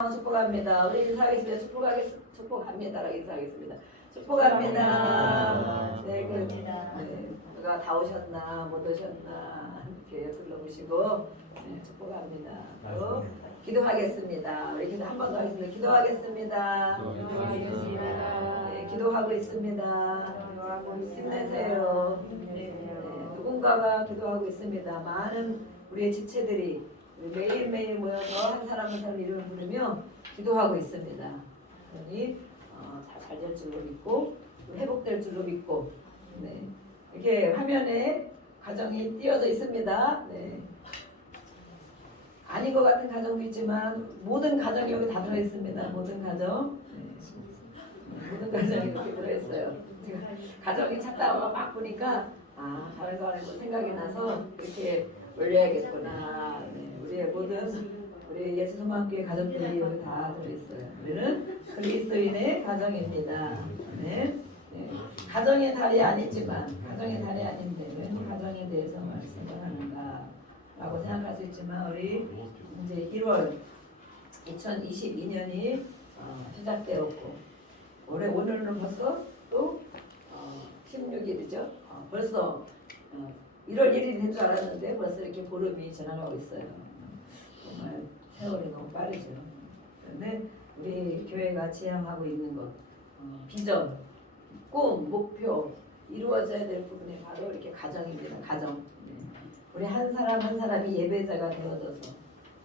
축복합니다. 우리 인사하겠습니다. 축복합니다라고 인사하겠습니다. 축복합니다. 네, 누가 다 오셨나 못 오셨나 이렇게 둘러보시고 축복합니다. 또 기도하겠습니다. 우리 기도 한 번 더 하겠습니다. 기도하겠습니다. 네, 기도하고 있습니다. 힘내세요. 누군가가 기도하고 있습니다. 많은 우리의 지체들이 매일매일 모여서 한 사람 한 사람 이름을 부르며 기도하고 있습니다. 그러니 다 잘 될 줄로 믿고 회복될 줄로 믿고 이렇게 화면에 가정이 띄어져 있습니다. 아닌 것 같은 가정도 있지만 모든 가정이 여기 다 들어있습니다. 모든 가정 모든 가정이 이렇게 들어있어요. 제가 가정이 찾다가 막 보니까 다른 거 생각이 나서 이렇게 올려야겠구나. 우리의 모든 우리 예수소망교회 가족들이 여기 다 들어있어요. 우리는 그리스도인의 가정입니다. 가정의 달이 아니지만 가정의 달이 아닌데 왜 가정에 대해서 말씀을 하는가라고 생각할 수 있지만 우리 이제 1월 2022년이 시작되었고 오늘은 벌써 또 16일이죠. 벌써 1월 1일이 된 줄 알았는데 벌써 이렇게 보름이 지나가고 있어요. 정말 세월이 너무 빠르죠. 그런데 우리 교회가 지향하고 있는 것, 비전, 꿈, 목표 이루어져야 될 부분이 바로 이렇게 가정입니다. 가정. 우리 한 사람 한 사람이 예배자가 되어져서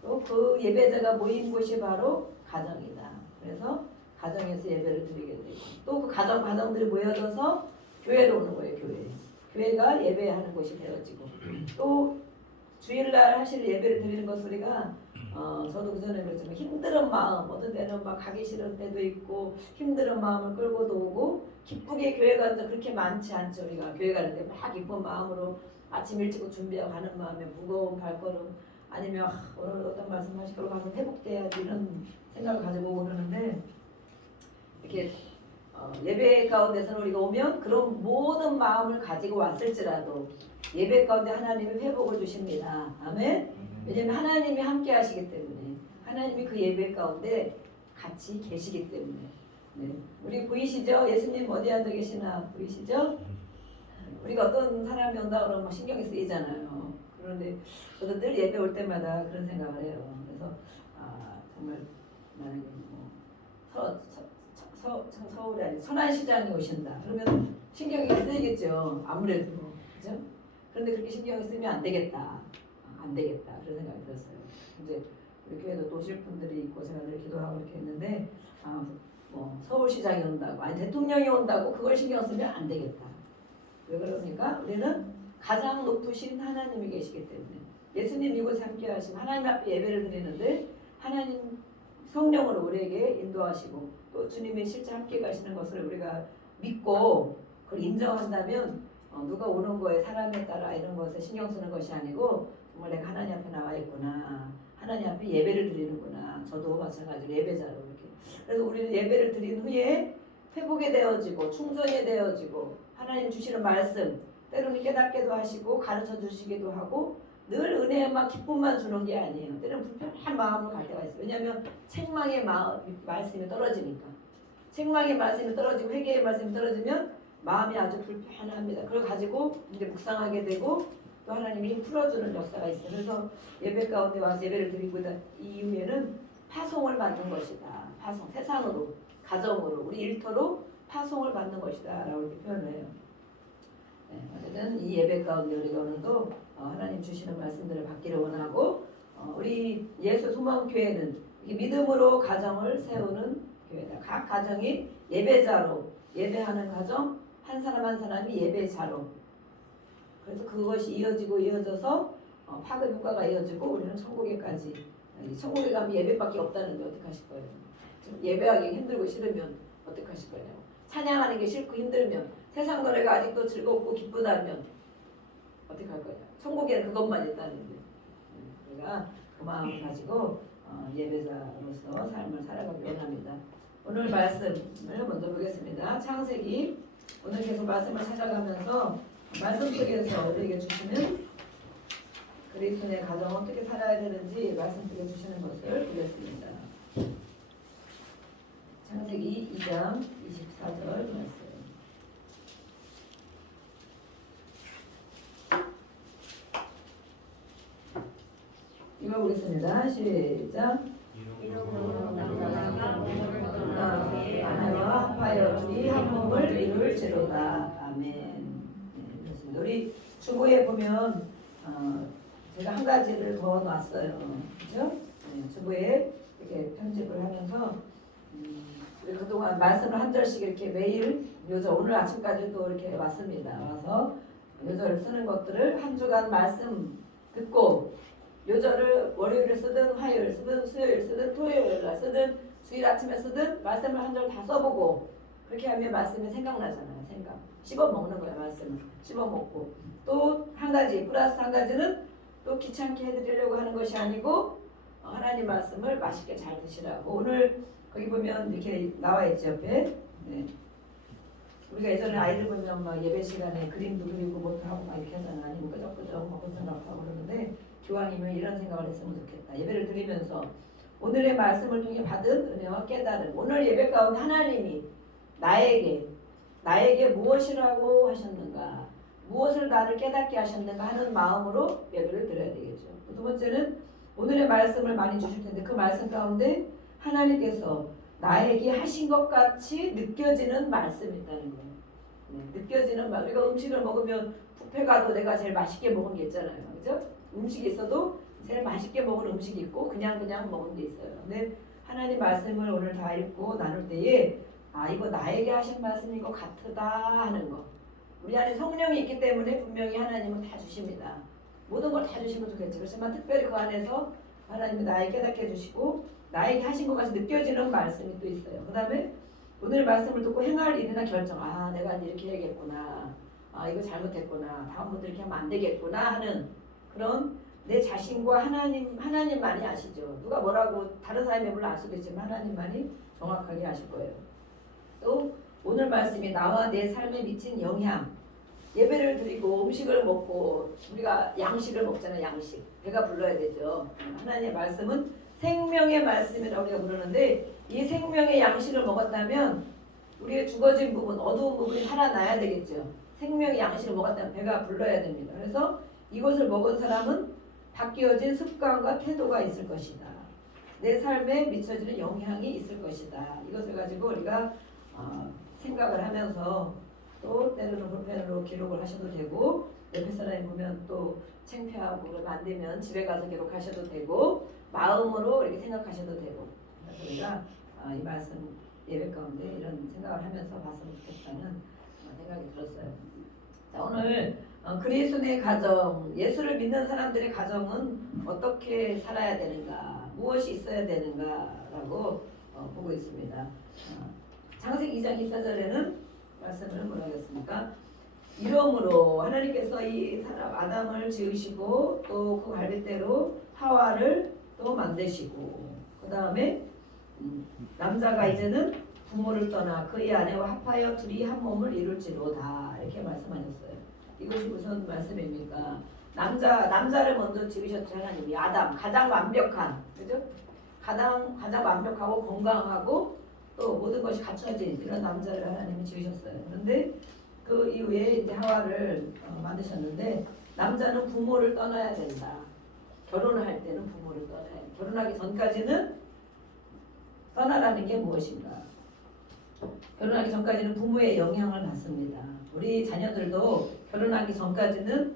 또 그 예배자가 모인 곳이 바로 가정이다. 그래서 가정에서 예배를 드리게 되고 또 그 가정들이 모여져서 교회로 오는 거예요. 교회가 예배하는 곳이 되어지고 또 주일날 하실 예배를 드리는 것 우리가 저도 그전에 그랬지만 힘든 마음 어떤 때는 막 가기 싫은 때도 있고 힘든 마음을 끌고도 오고 기쁘게 교회 가는 데 그렇게 많지 않죠. 우리가 교회 가는데 막 기쁜 마음으로 아침 일찍 준비하고 가는 마음에 무거운 발걸음 아니면 오늘 어떤 말씀 하실 걸 가서 회복돼야지 이런 생각을 가지고 오고 그러는데 이렇게 예배 가운데서는 우리가 오면 그런 모든 마음을 가지고 왔을지라도 예배 가운데 하나님이 회복을 주십니다. 아멘. 왜냐하면 하나님이 함께 하시기 때문에 하나님이 그 예배 가운데 같이 계시기 때문에 우리 보이시죠? 예수님 어디 앉아 계시나 보이시죠? 우리가 어떤 사람이 온다 그러면 신경이 쓰이잖아요. 그런데 저도 늘 예배 올 때마다 그런 생각을 해요. 그래서 정말 나는 서울에 아니 천안시장이 오신다. 그러면 신경이 쓰이겠죠. 아무래도 그죠? 그런데 그렇게 신경이 쓰면 안 되겠다. 그런 생각이 들었어요. 이제 우리 교회도 또 오실 분들이 있고 제가 늘 기도하고 이렇게 했는데 서울시장이 온다고 아니 대통령이 온다고 그걸 신경 쓰면 안 되겠다. 왜 그러니까 우리는 가장 높으신 하나님이 계시기 때문에 예수님 이곳에 함께 하시고 하나님 앞에 예배를 드리는데 하나님 성령으로 우리에게 인도하시고 또 주님이 실제 함께 가시는 것을 우리가 믿고 그걸 인정한다면 누가 오는 거에 사람에 따라 이런 것에 신경 쓰는 것이 아니고 정말 내가 하나님 앞에 나와 있구나. 하나님 앞에 예배를 드리는구나. 저도 마찬가지로 예배자로 이렇게. 그래서 우리는 예배를 드린 후에 회복이 되어지고 충전이 되어지고 하나님 주시는 말씀 때로는 깨닫게도 하시고 가르쳐 주시기도 하고 늘 은혜만 기쁨만 주는 게 아니에요. 때로는 불편한 마음을 갈 때가 있어요. 왜냐하면 책망의 말씀이 떨어지니까. 책망의 말씀이 떨어지고 회개의 말씀이 떨어지면 마음이 아주 불편합니다. 그걸 가지고 이제 묵상하게 되고 또 하나님이 힘 풀어주는 역사가 있어요. 그래서 예배 가운데 와서 예배를 드리고 이후에는 파송을 받는 것이다. 파송, 세상으로, 가정으로, 우리 일터로 파송을 받는 것이다 라고 이렇게 표현을 해요. 어쨌든 이 예배 가운데 우리가 오늘도 하나님 주시는 말씀들을 받기를 원하고 우리 예수 소망교회는 믿음으로 가정을 세우는 교회다. 각 가정이 예배자로 예배하는 가정 한 사람 한 사람이 예배자로 그래서 그것이 이어져서 파급 효과가 이어지고 우리는 천국에까지 천국에 가면 예배밖에 없다는데 어떡하실 거예요? 예배하기 힘들고 싫으면 어떡하실 거예요? 찬양하는 게 싫고 힘들면 세상 노래가 아직도 즐겁고 기쁘다면 어떻게 할 거냐? 천국에는 그것만 있다는데 우리가 그 마음을 가지고 예배자로서 삶을 살아가기 원합니다. 오늘 말씀을 먼저 보겠습니다. 창세기 오늘 계속 말씀을 찾아가면서 말씀 속에서 우리에게 주시는 그리스도의 가정을 어떻게 살아야 되는지 말씀 속에 주시는 것을 보겠습니다. 읽어보겠습니다. 시작. 아내와 합하여 둘이 한 몸을 이룰지로다. 아멘. 네, 그렇습니다. 우리 주보에 보면 제가 한 가지를 더 놨어요. 그죠? 네, 주보에 이렇게 편집을 하면서 우리 그동안 말씀을 한 절씩 이렇게 매일 요저 오늘 아침까지도 이렇게 왔습니다. 와서 요절을 쓰는 것들을 한 주간 말씀 듣고 요절을 월요일에 쓰든 화요일에 쓰든 수요일에 쓰든 토요일에 쓰든 주일 아침에 쓰든 말씀을 한 절 다 써보고 그렇게 하면 말씀이 생각나잖아요. 생각 씹어 먹는 거야. 말씀을 씹어 먹고 또 한 가지 플러스 한 가지는 또 귀찮게 해드리려고 하는 것이 아니고 하나님 말씀을 맛있게 잘 드시라고. 오늘 거기 보면 이렇게 나와 있죠. 옆에. 네. 우리가 예전에 아이들 보면 막 예배 시간에 그림도 그리고 뭐도 하고 막 이렇게 하잖아. 아니면 끄적끄적 먹고 생각하고 그러는데 교황이면 이런 생각을 했으면 좋겠다. 예배를 드리면서 오늘의 말씀을 통해 받은 은혜와 깨달음. 오늘 예배 가운데 하나님이 나에게 무엇이라고 하셨는가, 무엇을 나를 깨닫게 하셨는가 하는 마음으로 예배를 드려야 되겠죠. 두 번째는 오늘의 말씀을 많이 주실 텐데 그 말씀 가운데 하나님께서 나에게 하신 것 같이 느껴지는 말씀이 있다는 거예요. 네, 느껴지는 말. 우리가 음식을 먹으면 뷔페 가도 내가 제일 맛있게 먹은 게 있잖아요. 그죠? 음식이 있어도 제일 맛있게 먹은 음식이 있고 그냥 먹은 게 있어요. 근데 하나님 말씀을 오늘 다 읽고 나눌 때에 이거 나에게 하신 말씀인 것 같다 하는 거. 우리 안에 성령이 있기 때문에 분명히 하나님은 다 주십니다. 모든 걸 다 주시면 좋겠죠. 그렇지만 특별히 그 안에서 하나님이 나에게 깨닫게 해주시고 나에게 하신 것 같이 느껴지는 말씀이 또 있어요. 그 다음에 오늘 말씀을 듣고 행할 일이나 결정. 내가 이렇게 해야겠구나. 이거 잘못했구나. 다음부터 이렇게 하면 안 되겠구나 하는 그런 내 자신과 하나님만이 아시죠. 누가 뭐라고 다른 사람이 물론 알 수도 있지만 하나님만이 정확하게 아실 거예요. 또 오늘 말씀이 나와 내 삶에 미친 영향. 예배를 드리고 음식을 먹고 우리가 양식을 먹잖아요. 양식. 배가 불러야 되죠. 하나님의 말씀은 생명의 말씀이라고 우리가 부르는데 이 생명의 양식을 먹었다면 우리의 죽어진 부분, 어두운 부분이 살아나야 되겠죠. 생명의 양식을 먹었다면 배가 불러야 됩니다. 그래서 이것을 먹은 사람은 바뀌어진 습관과 태도가 있을 것이다. 내 삶에 미쳐지는 영향이 있을 것이다. 이것을 가지고 우리가 생각을 하면서 또 때로는 볼펜으로 기록을 하셔도 되고 옆에 사람이 보면 또 창피하고 그러면 안 되면 집에 가서 기록하셔도 되고 마음으로 이렇게 생각하셔도 되고 그래서 우리가 이 말씀 예배 가운데 이런 생각을 하면서 봤으면 좋겠다는 생각이 들었어요. 자, 오늘 그리스도의 가정, 예수를 믿는 사람들의 가정은 어떻게 살아야 되는가, 무엇이 있어야 되는가라고 보고 있습니다. 창세기 2장 24절에는 말씀을 뭐라 하겠습니까? 이러므로 하나님께서 이 사람 아담을 지으시고 또 그 갈빗대로 하와를 또 만드시고 그 다음에 남자가 이제는 부모를 떠나 그의 아내와 합하여 둘이 한 몸을 이룰지로다 이렇게 말씀하셨어요. 이것이 무슨 말씀입니까? 남자를 먼저 지으셨죠. 하나님이 아담 가장 완벽한, 그죠? 가장 완벽하고 건강하고 또 모든 것이 갖춰진 이런 남자를 하나님이 지으셨어요. 그런데 그 이후에 이제 하와를 만드셨는데 남자는 부모를 떠나야 된다. 결혼을 할 때는 부모를 떠나야 돼. 결혼하기 전까지는 떠나라는 게 무엇인가? 결혼하기 전까지는 부모의 영향을 받습니다. 우리 자녀들도 결혼하기 전까지는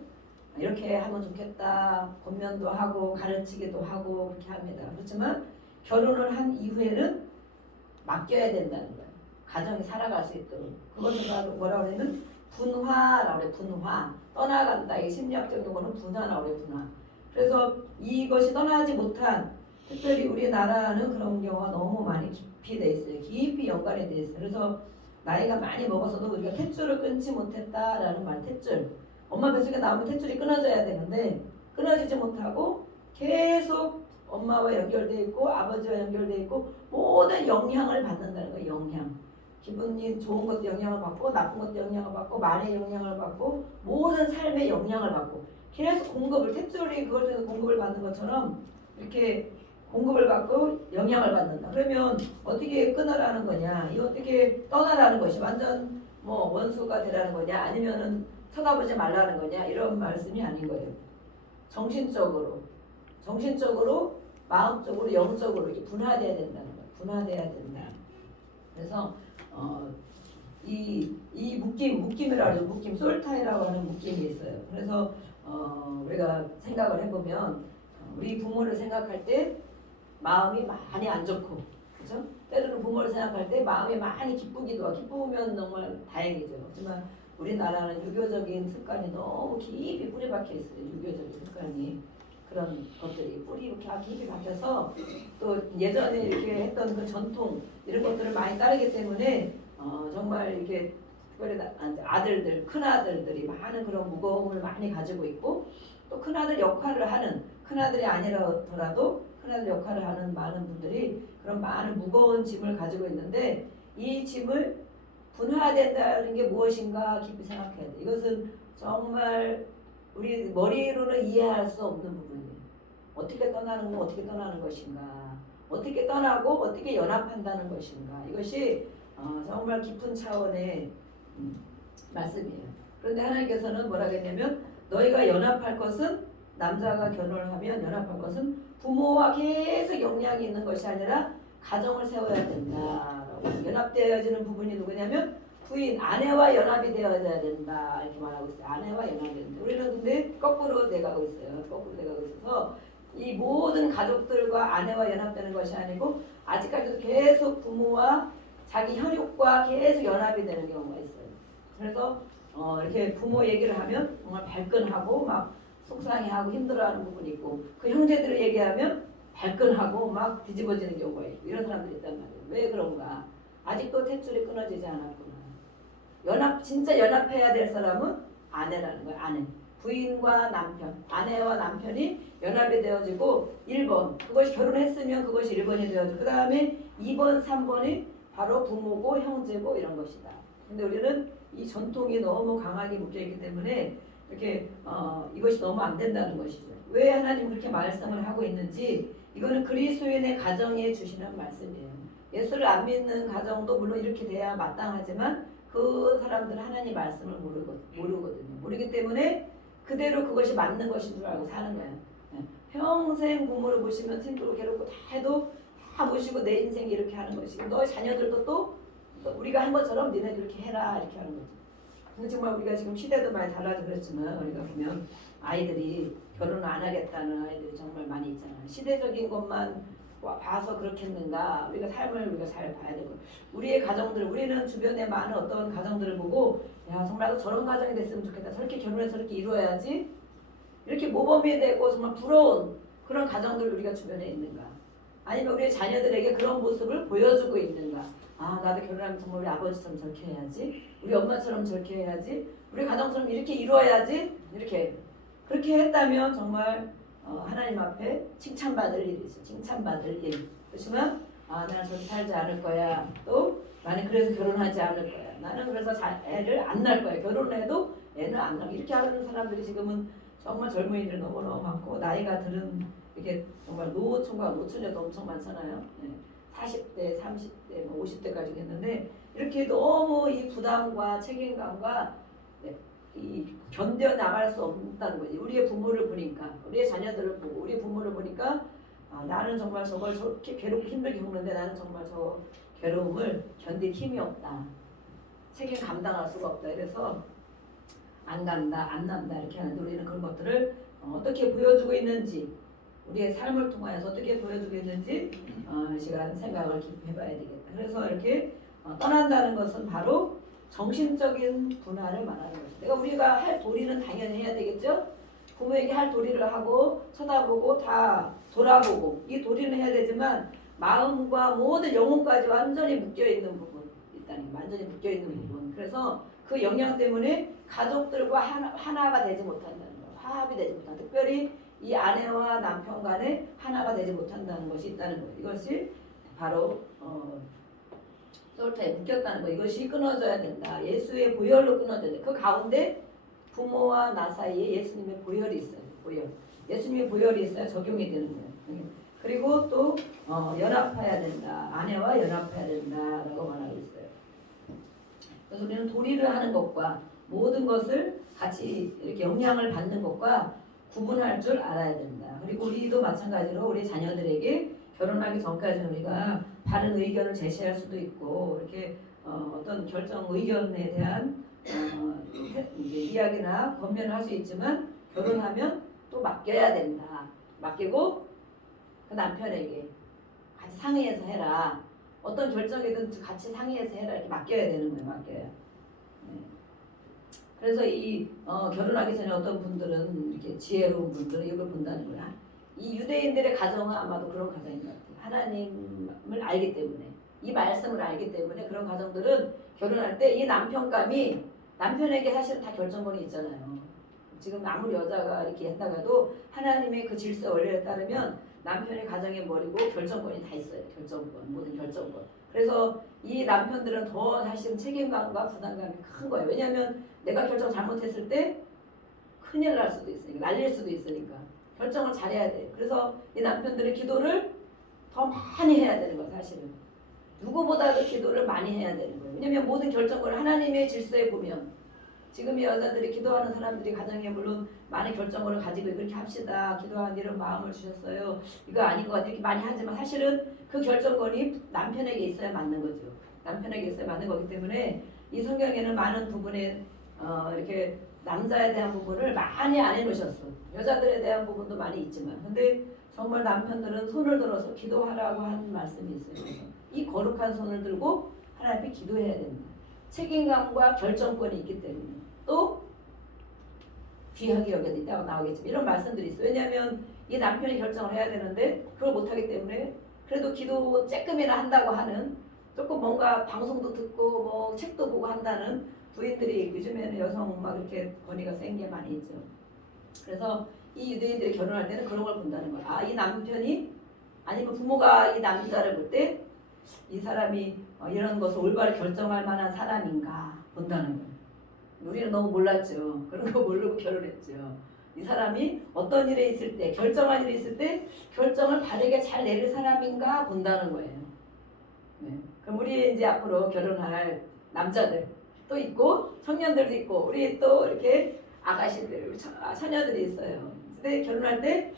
이렇게 하면 좋겠다. 권면도 하고 가르치기도 하고 그렇게 합니다. 그렇지만 결혼을 한 이후에는 맡겨야 된다는 거예요. 가정이 살아갈 수 있도록. 그것을 뭐라고 하냐면 분화라고 그래요. 분화. 떠나간다. 이 심리학적 용어는 분화라고 그래요. 분화. 그래서 이것이 떠나지 못한 특별히 우리나라는 그런 경우가 너무 많이 깊이 돼 있어요. 깊이 연관이 돼 있어요. 그래서 나이가 많이 먹어서도 우리가 탯줄을 끊지 못했다라는 말. 탯줄. 엄마 뱃속에 나오면 탯줄이 끊어져야 되는데 끊어지지 못하고 계속 엄마와 연결되어 있고 아버지와 연결되어 있고 모든 영향을 받는다는 거예요. 영향. 기분이 좋은 것도 영향을 받고 나쁜 것도 영향을 받고 말의 영향을 받고 모든 삶의 영향을 받고 계속 공급을 탯줄이 그걸 통해서 공급을 받는 것처럼 이렇게 공급을 받고 영향을 받는다. 그러면 어떻게 끊으라는 거냐? 이 어떻게 떠나라는 것이 완전 뭐 원수가 되라는 거냐? 아니면은 쳐다보지 말라는 거냐? 이런 말씀이 아닌 거예요. 정신적으로 정신적으로, 마음적으로, 영적으로 이렇게 분화돼야 된다는 거예요. 분화돼야 된다. 그래서 이 묶임이라고 하죠. 묶임, 솔타이라고 하는 묶임이 있어요. 그래서 우리가 생각을 해보면 우리 부모를 생각할 때 마음이 많이 안 좋고, 그죠? 때로는 부모를 생각할 때 마음이 많이 기쁘기도 하고, 기쁘면 정말 다행이죠. 하지만 우리나라는 유교적인 습관이 너무 깊이 뿌리 박혀 있어요. 유교적인 습관이. 그런 것들이 뿌리 이렇게 깊이 박혀서 또 예전에 이렇게 했던 그 전통 이런 것들을 많이 따르기 때문에 정말 이렇게 특별히 아들들, 큰 아들들이 많은 그런 무거움을 많이 가지고 있고, 또 큰 아들 역할을 하는, 큰 아들이 아니라더라도 큰 아들 역할을 하는 많은 분들이 그런 많은 무거운 짐을 가지고 있는데, 이 짐을 분화된다는 게 무엇인가 깊이 생각해야 돼. 이것은 정말 우리 머리로는 이해할 수 없는 부분이에요. 어떻게 떠나는 거, 어떻게 떠나는 것인가, 어떻게 떠나고 어떻게 연합한다는 것인가. 이것이 정말 깊은 차원의 말씀이에요. 그런데 하나님께서는 뭐라 했냐면, 너희가 연합할 것은, 남자가 결혼을 하면 연합할 것은 부모와 계속 영향이 있는 것이 아니라 가정을 세워야 된다라고. 연합되어지는 부분이 누구냐면 부인, 아내와 연합이 되어야 된다 이렇게 말하고 있어요. 아내와 연합이 된다. 우리는 근데 거꾸로 돼가고 있어요. 거꾸로 돼가고 있어서 이 모든 가족들과 아내와 연합되는 것이 아니고, 아직까지도 계속 부모와 자기 혈육과 계속 연합이 되는 경우가 있어요. 그래서 이렇게 부모 얘기를 하면 정말 발끈하고 막 속상해하고 힘들어하는 부분이 있고, 그 형제들을 얘기하면 발끈하고 막 뒤집어지는 경우가 있고, 이런 사람들이 있단 말이에요. 왜 그런가? 아직도 탯줄이 끊어지지 않았구나. 진짜 연합해야 될 사람은 아내라는 거예요. 아내. 부인과 남편, 아내와 남편이 연합이 되어지고, 1번, 그것이 결혼했으면 그것이 1번이 되어지고, 그 다음에 2번, 3번이 바로 부모고 형제고 이런 것이다. 근데 우리는 이 전통이 너무 강하게 묶여있기 때문에 이렇게 이것이 너무 안 된다는 것이죠. 왜 하나님 그렇게 말씀을 하고 있는지, 이거는 그리스도인의 가정에 주시는 말씀이에요. 예수를 안 믿는 가정도 물론 이렇게 돼야 마땅하지만, 그 사람들은 하나님 말씀을 모르거든요. 모르기 때문에 그대로 그것이 맞는 것인 줄 알고 사는 거예요. 평생 부모를 모시면 힘들고 괴롭고 다 해도 다 모시고 내 인생이 이렇게 하는 것이고, 너의 자녀들도 또 우리가 한 것처럼 니네도 이렇게 해라 이렇게 하는 거죠. 근데 정말 우리가 지금 시대도 많이 달라져 그랬지만, 우리가 보면 아이들이 결혼을 안 하겠다는 아이들이 정말 많이 있잖아요. 시대적인 것만 봐서 그렇겠는가? 우리가 삶을 우리가 잘 봐야 되고, 우리의 가정들, 우리는 주변에 많은 어떤 가정들을 보고, 야 정말 저런 가정이 됐으면 좋겠다. 저렇게 결혼해서 저렇게 이루어야지. 이렇게 모범이 되고 정말 부러운 그런 가정들 우리가 주변에 있는가? 아니면 우리의 자녀들에게 그런 모습을 보여주고 있는가? 아 나도 결혼하면 정말 우리 아버지처럼 저렇게 해야지, 우리 엄마처럼 저렇게 해야지, 우리 가정처럼 이렇게 이루어야지. 이렇게 그렇게 했다면 정말 하나님 앞에 칭찬받을 일이죠. 칭찬받을 일. 그렇지만 나는 저렇게 살지 않을 거야. 또 나는 그래서 결혼하지 않을 거야. 나는 그래서 애를 안 낳을 거야. 결혼해도 애는 안 낳고, 이렇게 하는 사람들이 지금은 정말 젊은이들이 너무너무 많고, 나이가 들은 이렇게 정말 노총각 노처녀도 엄청 많잖아요. 40대, 30대, 50대까지 했는데, 이렇게 너무 이 부담과 책임감과 이 견뎌 나갈 수 없다는 거지. 우리의 부모를 보니까, 우리의 자녀들을 보고 우리 부모를 보니까 나는 정말 저걸 저렇게 괴롭고 힘들게 겪는데 나는 정말 저 괴로움을 견딜 힘이 없다. 책임 감당할 수가 없다. 그래서 안 간다, 안 난다 이렇게 하는데, 우리는 그런 것들을 어떻게 보여주고 있는지, 우리의 삶을 통하여서 어떻게 보여주고 있는지 시간 생각을 깊이 해봐야 되겠다. 그래서 이렇게 떠난다는 것은 바로 정신적인 분할을 말하는 거죠. 우리가 할 도리는 당연히 해야 되겠죠. 부모에게 할 도리를 하고 쳐다보고 다 돌아보고 이 도리는 해야 되지만, 마음과 모든 영혼까지 완전히 묶여있는 부분 있다는, 완전히 묶여있는 부분. 그래서 그 영향 때문에 가족들과 하나가 되지 못한다는 거예요. 화합이 되지 못한다. 특별히 이 아내와 남편 간에 하나가 되지 못한다는 것이 있다는 거예요. 이것이 바로 솔타에 묶였다는 거. 이것이 끊어져야 된다. 예수의 보혈로 끊어져야 돼. 그 가운데 부모와 나 사이에 예수님의 보혈이 있어요. 보혈. 예수님의 보혈이 있어야 적용이 되는 거예요. 그리고 또 연합해야 된다. 아내와 연합해야 된다라고 말하고 있어요. 그래서 우리는 도리를 하는 것과 모든 것을 같이 이렇게 영향을 받는 것과 구분할 줄 알아야 된다. 그리고 우리도 마찬가지로 우리 자녀들에게 결혼하기 전까지는 우리가 바른 의견을 제시할 수도 있고 이렇게 어떤 결정 의견에 대한 이제 이야기나 권면을 할 수 있지만 결혼하면 또 맡겨야 된다. 맡기고 그 남편에게 같이 상의해서 해라. 어떤 결정이든 같이 상의해서 해라. 이렇게 맡겨야 되는 거예요. 맡겨야. 네. 그래서 이 결혼하기 전에 어떤 분들은 이렇게 지혜로운 분들은 이걸 본다는 거야. 이 유대인들의 가정은 아마도 그런 가정인 것 같아요. 하나님을 알기 때문에 이 말씀을 알기 때문에 그런 가정들은 결혼할 때 이 남편감이 남편에게 사실 다 결정권이 있잖아요. 지금 아무리 여자가 이렇게 했다가도 하나님의 그 질서 원리에 따르면 남편의 가정의 머리고 결정권이 다 있어요. 결정권, 모든 결정권. 그래서 이 남편들은 더 사실은 책임감과 부담감이 큰 거예요. 왜냐하면 내가 결정 잘못했을 때 큰일 날 수도 있으니까, 날릴 수도 있으니까 결정을 잘해야 돼. 그래서 이 남편들의 기도를 더 많이 해야 되는 거예요. 사실은 누구보다도 기도를 많이 해야 되는 거예요. 왜냐하면 모든 결정권을 하나님의 질서에 보면 지금 이 여자들이 기도하는 사람들이 가정에 물론 많은 결정권을 가지고 그렇게 합시다. 기도하는 이런 마음을 주셨어요. 이거 아닌 것 같아. 이렇게 많이 하지만 사실은 그 결정권이 남편에게 있어야 맞는 거죠. 남편에게 있어야 맞는 거기 때문에 이 성경에는 많은 부분에 이렇게 남자에 대한 부분을 많이 안 해놓으셨어. 여자들에 대한 부분도 많이 있지만 근데 정말 남편들은 손을 들어서 기도하라고 하는 말씀이 있어요. 이 거룩한 손을 들고 하나님께 기도해야 된다. 책임감과 결정권이 있기 때문에 또 귀하게 여겨야 된다고 나오겠지만 이런 말씀들이 있어요. 왜냐하면 이 남편이 결정을 해야 되는데 그걸 못하기 때문에 그래도 기도 쬐끔이나 한다고 하는 조금 뭔가 방송도 듣고 뭐 책도 보고 한다는 부인들이 요즘에는 여성 막 이렇게 권위가 센 게 많이 있죠. 그래서 이 유대인들이 결혼할 때는 그런 걸 본다는 거야. 아, 이 남편이 아니면 부모가 이 남자를 볼 때 이 사람이 이런 것을 올바로 결정할 만한 사람인가 본다는 거예요. 우리는 너무 몰랐죠. 그런 거 모르고 결혼했죠. 이 사람이 어떤 일에 있을 때, 결정할 일이 있을 때 결정을 바르게 잘 내릴 사람인가 본다는 거예요. 네. 그럼 우리 이제 앞으로 결혼할 남자들 또 있고 청년들도 있고 우리 또 이렇게 아가씨들, 처녀들이 있어요. 근데 결혼할 때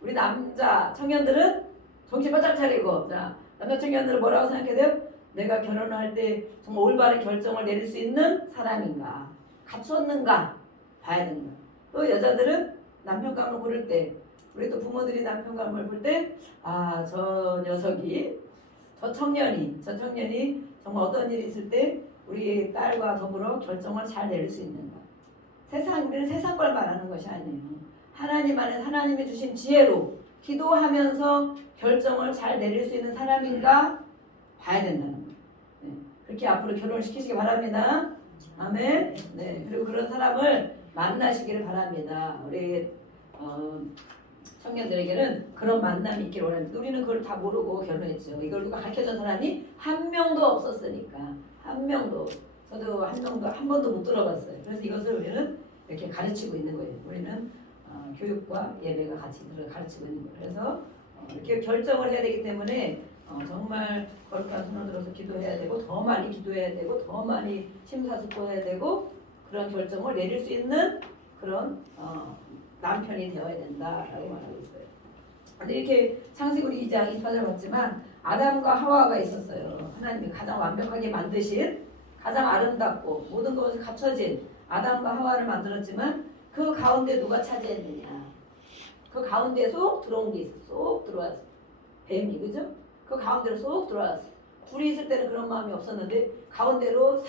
우리 남자 청년들은 정신 바짝 차리고 자 남자 청년들은 뭐라고 생각해야 돼요? 내가 결혼할 때 정말 올바른 결정을 내릴 수 있는 사람인가 갖췄는가 봐야 되는 거예요. 또 여자들은 남편감을 고를 때 우리 또 부모들이 남편감을 볼 때 저 녀석이 저 청년이 정말 어떤 일이 있을 때 우리 딸과 더불어 결정을 잘 내릴 수 있는가. 우리는 세상 걸 말하는 것이 아니에요. 하나님 안에 하나님이 주신 지혜로 기도하면서 결정을 잘 내릴 수 있는 사람인가 봐야 된다는 거예요. 네. 그렇게 앞으로 결혼을 시키시기 바랍니다. 아멘. 네. 그리고 그런 사람을 만나시기를 바랍니다. 우리 청년들에게는 그런 만남이 있기를 원합니다. 우리는 그걸 다 모르고 결혼했죠. 이걸 누가 가르쳐준 사람이 한 명도 없었으니까. 한 명도. 저도 한 번도 못 들어봤어요. 그래서 이것을 우리는 이렇게 가르치고 있는 거예요. 우리는 교육과 예배가 같이 가르치고 있는 거예요. 그래서 이렇게 결정을 해야 되기 때문에 정말 거룩한 손을 들어서 기도해야 되고 더 많이 기도해야 되고 더 많이 심사숙고해야 되고 그런 결정을 내릴 수 있는 그런 남편이 되어야 된다라고 말하고 있어요. 근데 이렇게 창세기 우리 2장 28절 봤지만 아담과 하와가 있었어요. 하나님이 가장 완벽하게 만드신 가장 아름답고 모든 것이 갖춰진 아담과 하와를 만들었지만 그 가운데 누가 차지했느냐. 그 가운데 쏙 들어온 게 있어. 쏙 들어왔어. 뱀이 그죠? 그 가운데로 쏙 들어왔어. 둘이 있을 때는 그런 마음이 없었는데 가운데로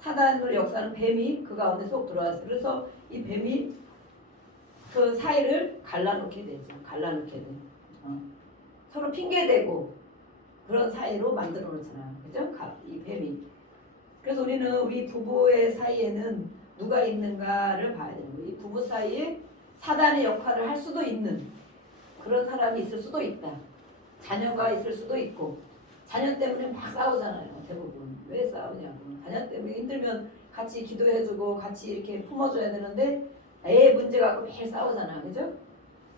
사단으로 역사하는 뱀이 그 가운데 쏙 들어왔어. 그래서 이 뱀이 그 사이를 갈라놓게 되죠. 갈라놓게 돼. 서로 핑계대고 그런 사이로 만들어 놓잖아. 그죠? 이 뱀이. 그래서 우리는 우리 부부의 사이에는 누가 있는가를 봐야 되는 거예요. 이 부부 사이에 사단의 역할을 할 수도 있는 그런 사람이 있을 수도 있다. 자녀가 있을 수도 있고 자녀 때문에 막 싸우잖아요. 대부분. 왜 싸우냐고. 자녀 때문에 힘들면 같이 기도해주고 같이 이렇게 품어줘야 되는데 애의 문제 갖고 매일 싸우잖아. 그죠?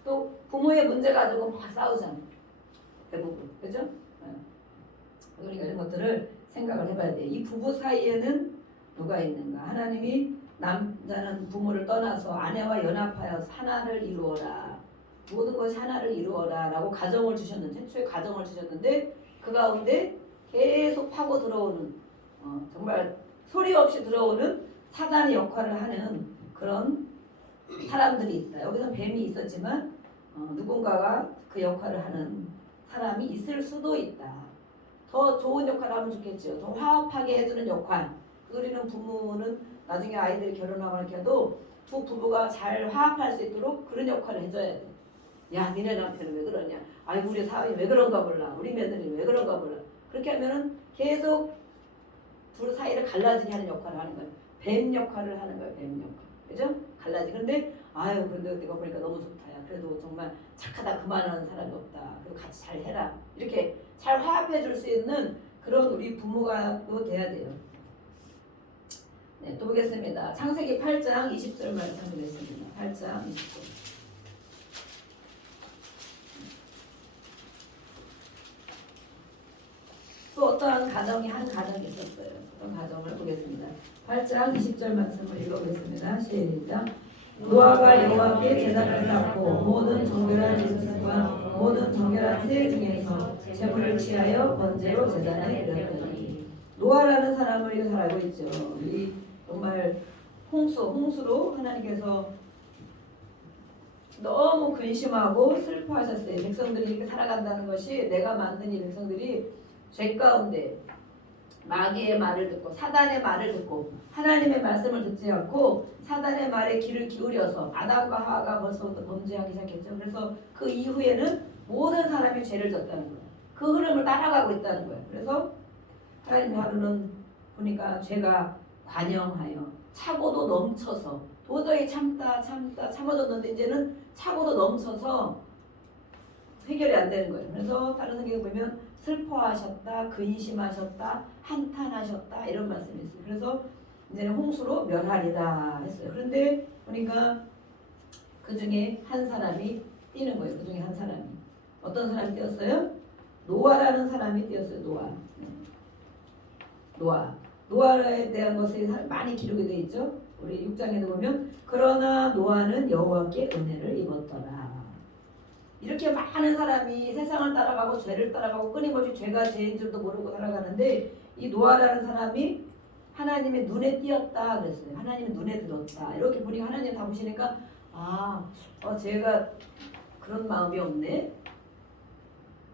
또 부모의 문제 가지고 막 싸우잖아. 대부분. 그죠? 우리가 이런 것들을 생각을 해봐야 돼. 이 부부 사이에는 누가 있는가? 하나님이 남자는 부모를 떠나서 아내와 연합하여 하나를 이루어라. 모든 것이 하나를 이루어라 라고 가정을 주셨는데, 최초의 가정을 주셨는데 그 가운데 계속 파고 들어오는 정말 소리 없이 들어오는 사단의 역할을 하는 그런 사람들이 있다. 여기서 뱀이 있었지만 누군가가 그 역할을 하는 사람이 있을 수도 있다. 더 좋은 역할을 하면 좋겠죠. 더 화합하게 해주는 역할. 우리는 부모는 나중에 아이들이 결혼하거나 이렇게 해도 두 부부가 잘 화합할 수 있도록 그런 역할을 해줘야 돼. 야, 니네 남편은 왜 그러냐? 아이고 우리 사위 왜 그런가 몰라. 우리 며느리 왜 그런가 몰라. 그렇게 하면은 계속 둘 사이를 갈라지게 하는 역할을 하는 거예요. 뱀 역할을 하는 거예요. 뱀 역할. 그죠? 갈라지. 근데 아유 근데 내가 보니까 너무 좋다. 야. 그래도 정말 착하다 그만하는 사람이 없다. 그리고 같이 잘 해라. 이렇게 잘 화합해 줄 수 있는 그런 우리 부모가 또 돼야 돼요. 네, 또 보겠습니다. 창세기 8장 20절 말씀 보겠습니다. 8장 20절. 또 어떠한 가정이 한 가정이 있었어요. 그런 가정을 보겠습니다. 8장 20절 말씀을 읽어보겠습니다. 시작. 노아가 여호와께 제단을 쌓고 모든 정결한 짐승과 모든 정결한 새 중에서 제물을 취하여 번제로 제단에 드렸더니 노아라는 사람을 이거 잘 알고 있죠. 이 정말 홍수로 하나님께서 너무 근심하고 슬퍼하셨어요. 백성들이 이렇게 살아간다는 것이 내가 만든 이 백성들이 죄 가운데 마귀의 말을 듣고 사단의 말을 듣고 하나님의 말씀을 듣지 않고 사단의 말에 귀를 기울여서 아담과 하와가 벌써부터 범죄하기 시작했죠. 그래서 그 이후에는 모든 사람이 죄를 졌다는 거예요. 그 흐름을 따라가고 있다는 거예요. 그래서 하나님이 하루는 보니까 죄가 관영하여 차고도 넘쳐서 도저히 참아줬는데 이제는 차고도 넘쳐서 해결이 안 되는 거예요. 그래서 다른 성경에 보면 슬퍼하셨다, 근심하셨다, 한탄하셨다 이런 말씀이 있어요. 그래서 이제는 홍수로 멸하리라 했어요. 그런데 보니까 그 중에 한 사람이 뛰는 거예요. 그 중에 한 사람이 어떤 사람이 뛰었어요? 노아라는 사람이 뛰었어요. 노아에 대한 것이 많이 기록이 되어 있죠. 우리 6장에도 보면 그러나 노아는 여호와께 은혜를 입었더라. 이렇게 많은 사람이 세상을 따라가고 죄를 따라가고 끊임없이 죄가 죄인 줄도 모르고 살아가는데 이 노아라는 사람이 하나님의 눈에 띄었다 그랬어요. 하나님의 눈에 들었다. 이렇게 보니까 하나님 다 보시니까 제가 그런 마음이 없네.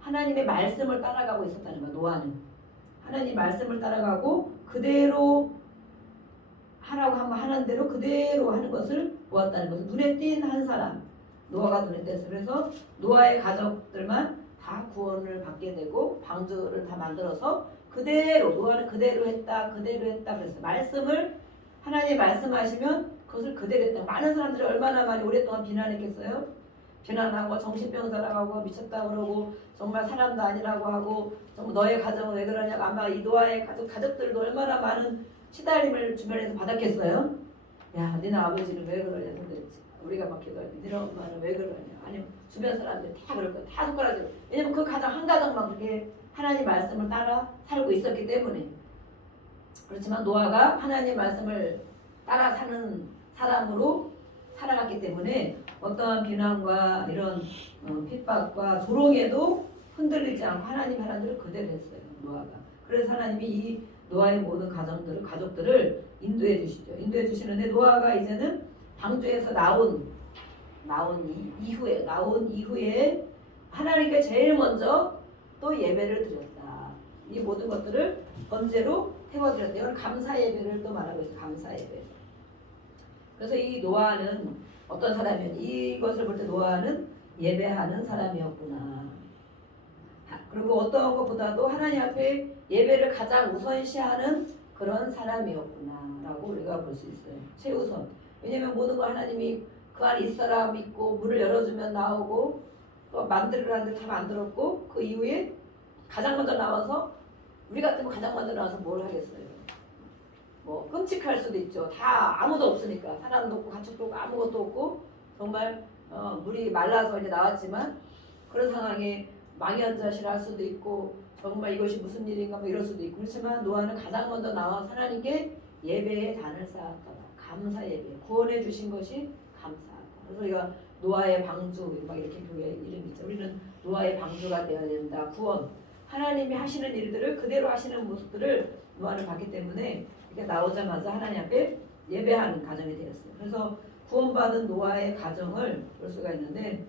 하나님의 말씀을 따라가고 있었다는 거야. 노아는 하나님 말씀을 따라가고 그대로 하라고 하면 하는 대로 그대로 하는 것을 보았다는 것을 눈에 띈 한 사람. 노아가 눈에 띄었어요. 그래서 노아의 가족들만 다 구원을 받게 되고 방주를 다 만들어서 그대로 노아는 그대로 했다 그랬어요. 말씀을 하나님 말씀하시면 그것을 그대로 했다. 많은 사람들이 얼마나 많이 오랫동안 비난했겠어요. 비난하고 정신병자라고 하고 미쳤다 그러고 정말 사람도 아니라고 하고 정말 너의 가정은 왜 그러냐고 아마 이 노아의 가족들도 얼마나 많은 시달림을 주변에서 받았겠어요. 야, 니네 아버지는 왜 그러냐 도대체. 우리가 막 기도할 때 니네 엄마는 왜 그러냐. 아니면 주변 사람들이 다 그럴 거야. 다 손가락질. 왜냐면 그 가정 한 가정만 그렇게 하나님 말씀을 따라 살고 있었기 때문에. 그렇지만 노아가 하나님 말씀을 따라 사는 사람으로 살아갔기 때문에 어떠한 비난과 이런 핍박과 조롱에도 흔들리지 않고 하나님 하나님을 그대로 했어요. 노아가. 그래서 하나님이 이 노아의 모든 가족들을 인도해 주시죠. 인도해 주시는데 노아가 이제는 방주에서 나온 이후에 하나님께 제일 먼저 또 예배를 드렸다. 이 모든 것들을 번제로 태워드렸다. 이건 감사 예배를 또 말하고 있어요. 감사 예배. 그래서 이 노아는 어떤 사람이었냐? 이것을 볼 때 노아는 예배하는 사람이었구나. 그리고 어떤 것보다도 하나님 앞에 예배를 가장 우선시하는 그런 사람이었구나라고 우리가 볼 수 있어요. 최우선. 왜냐하면 모든 걸 하나님이 그 안에 있어라 믿고 문을 열어주면 나오고 또 만들으라는데 다 만들었고 그 이후에 가장 먼저 나와서 우리 같으면 가장 먼저 나와서 뭘 하겠어요. 뭐 끔찍할 수도 있죠. 다 아무도 없으니까 사람도 없고 가축도 없고 아무것도 없고 정말 물이 말라서 이제 나왔지만 그런 상황에 망연자실할 수도 있고 정말 이것이 무슨 일인가 뭐 이럴 수도 있고 그렇지만 노아는 가장 먼저 나와 하나님께 예배의 단을 쌓았더라. 감사 예배. 구원해 주신 것이 감사하다. 그래서 우리가 노아의 방주 막 이렇게 교회 이름이 있죠. 우리는 노아의 방주가 되어야 된다. 구원. 하나님이 하시는 일들을 그대로 하시는 모습들을 노아는 봤기 때문에 이게 나오자마자 하나님 앞에 예배하는 가정이 되었어요. 그래서 구원받은 노아의 가정을 볼 수가 있는데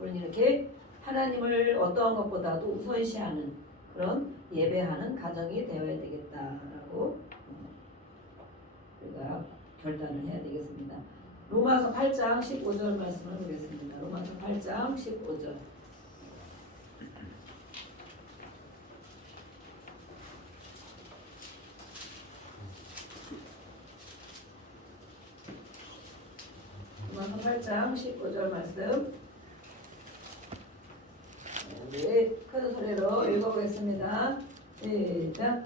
우리는 이렇게 하나님을 어떠한 것보다도 우선시하는 그런 예배하는 가정이 되어야 되겠다라고 우리가 결단을 해야 되겠습니다. 로마서 8장 15절 말씀을 보겠습니다. 로마서 8장 15절. 로마서 8장 15절 말씀. 네, 큰 소리로 읽어보겠습니다. 시작.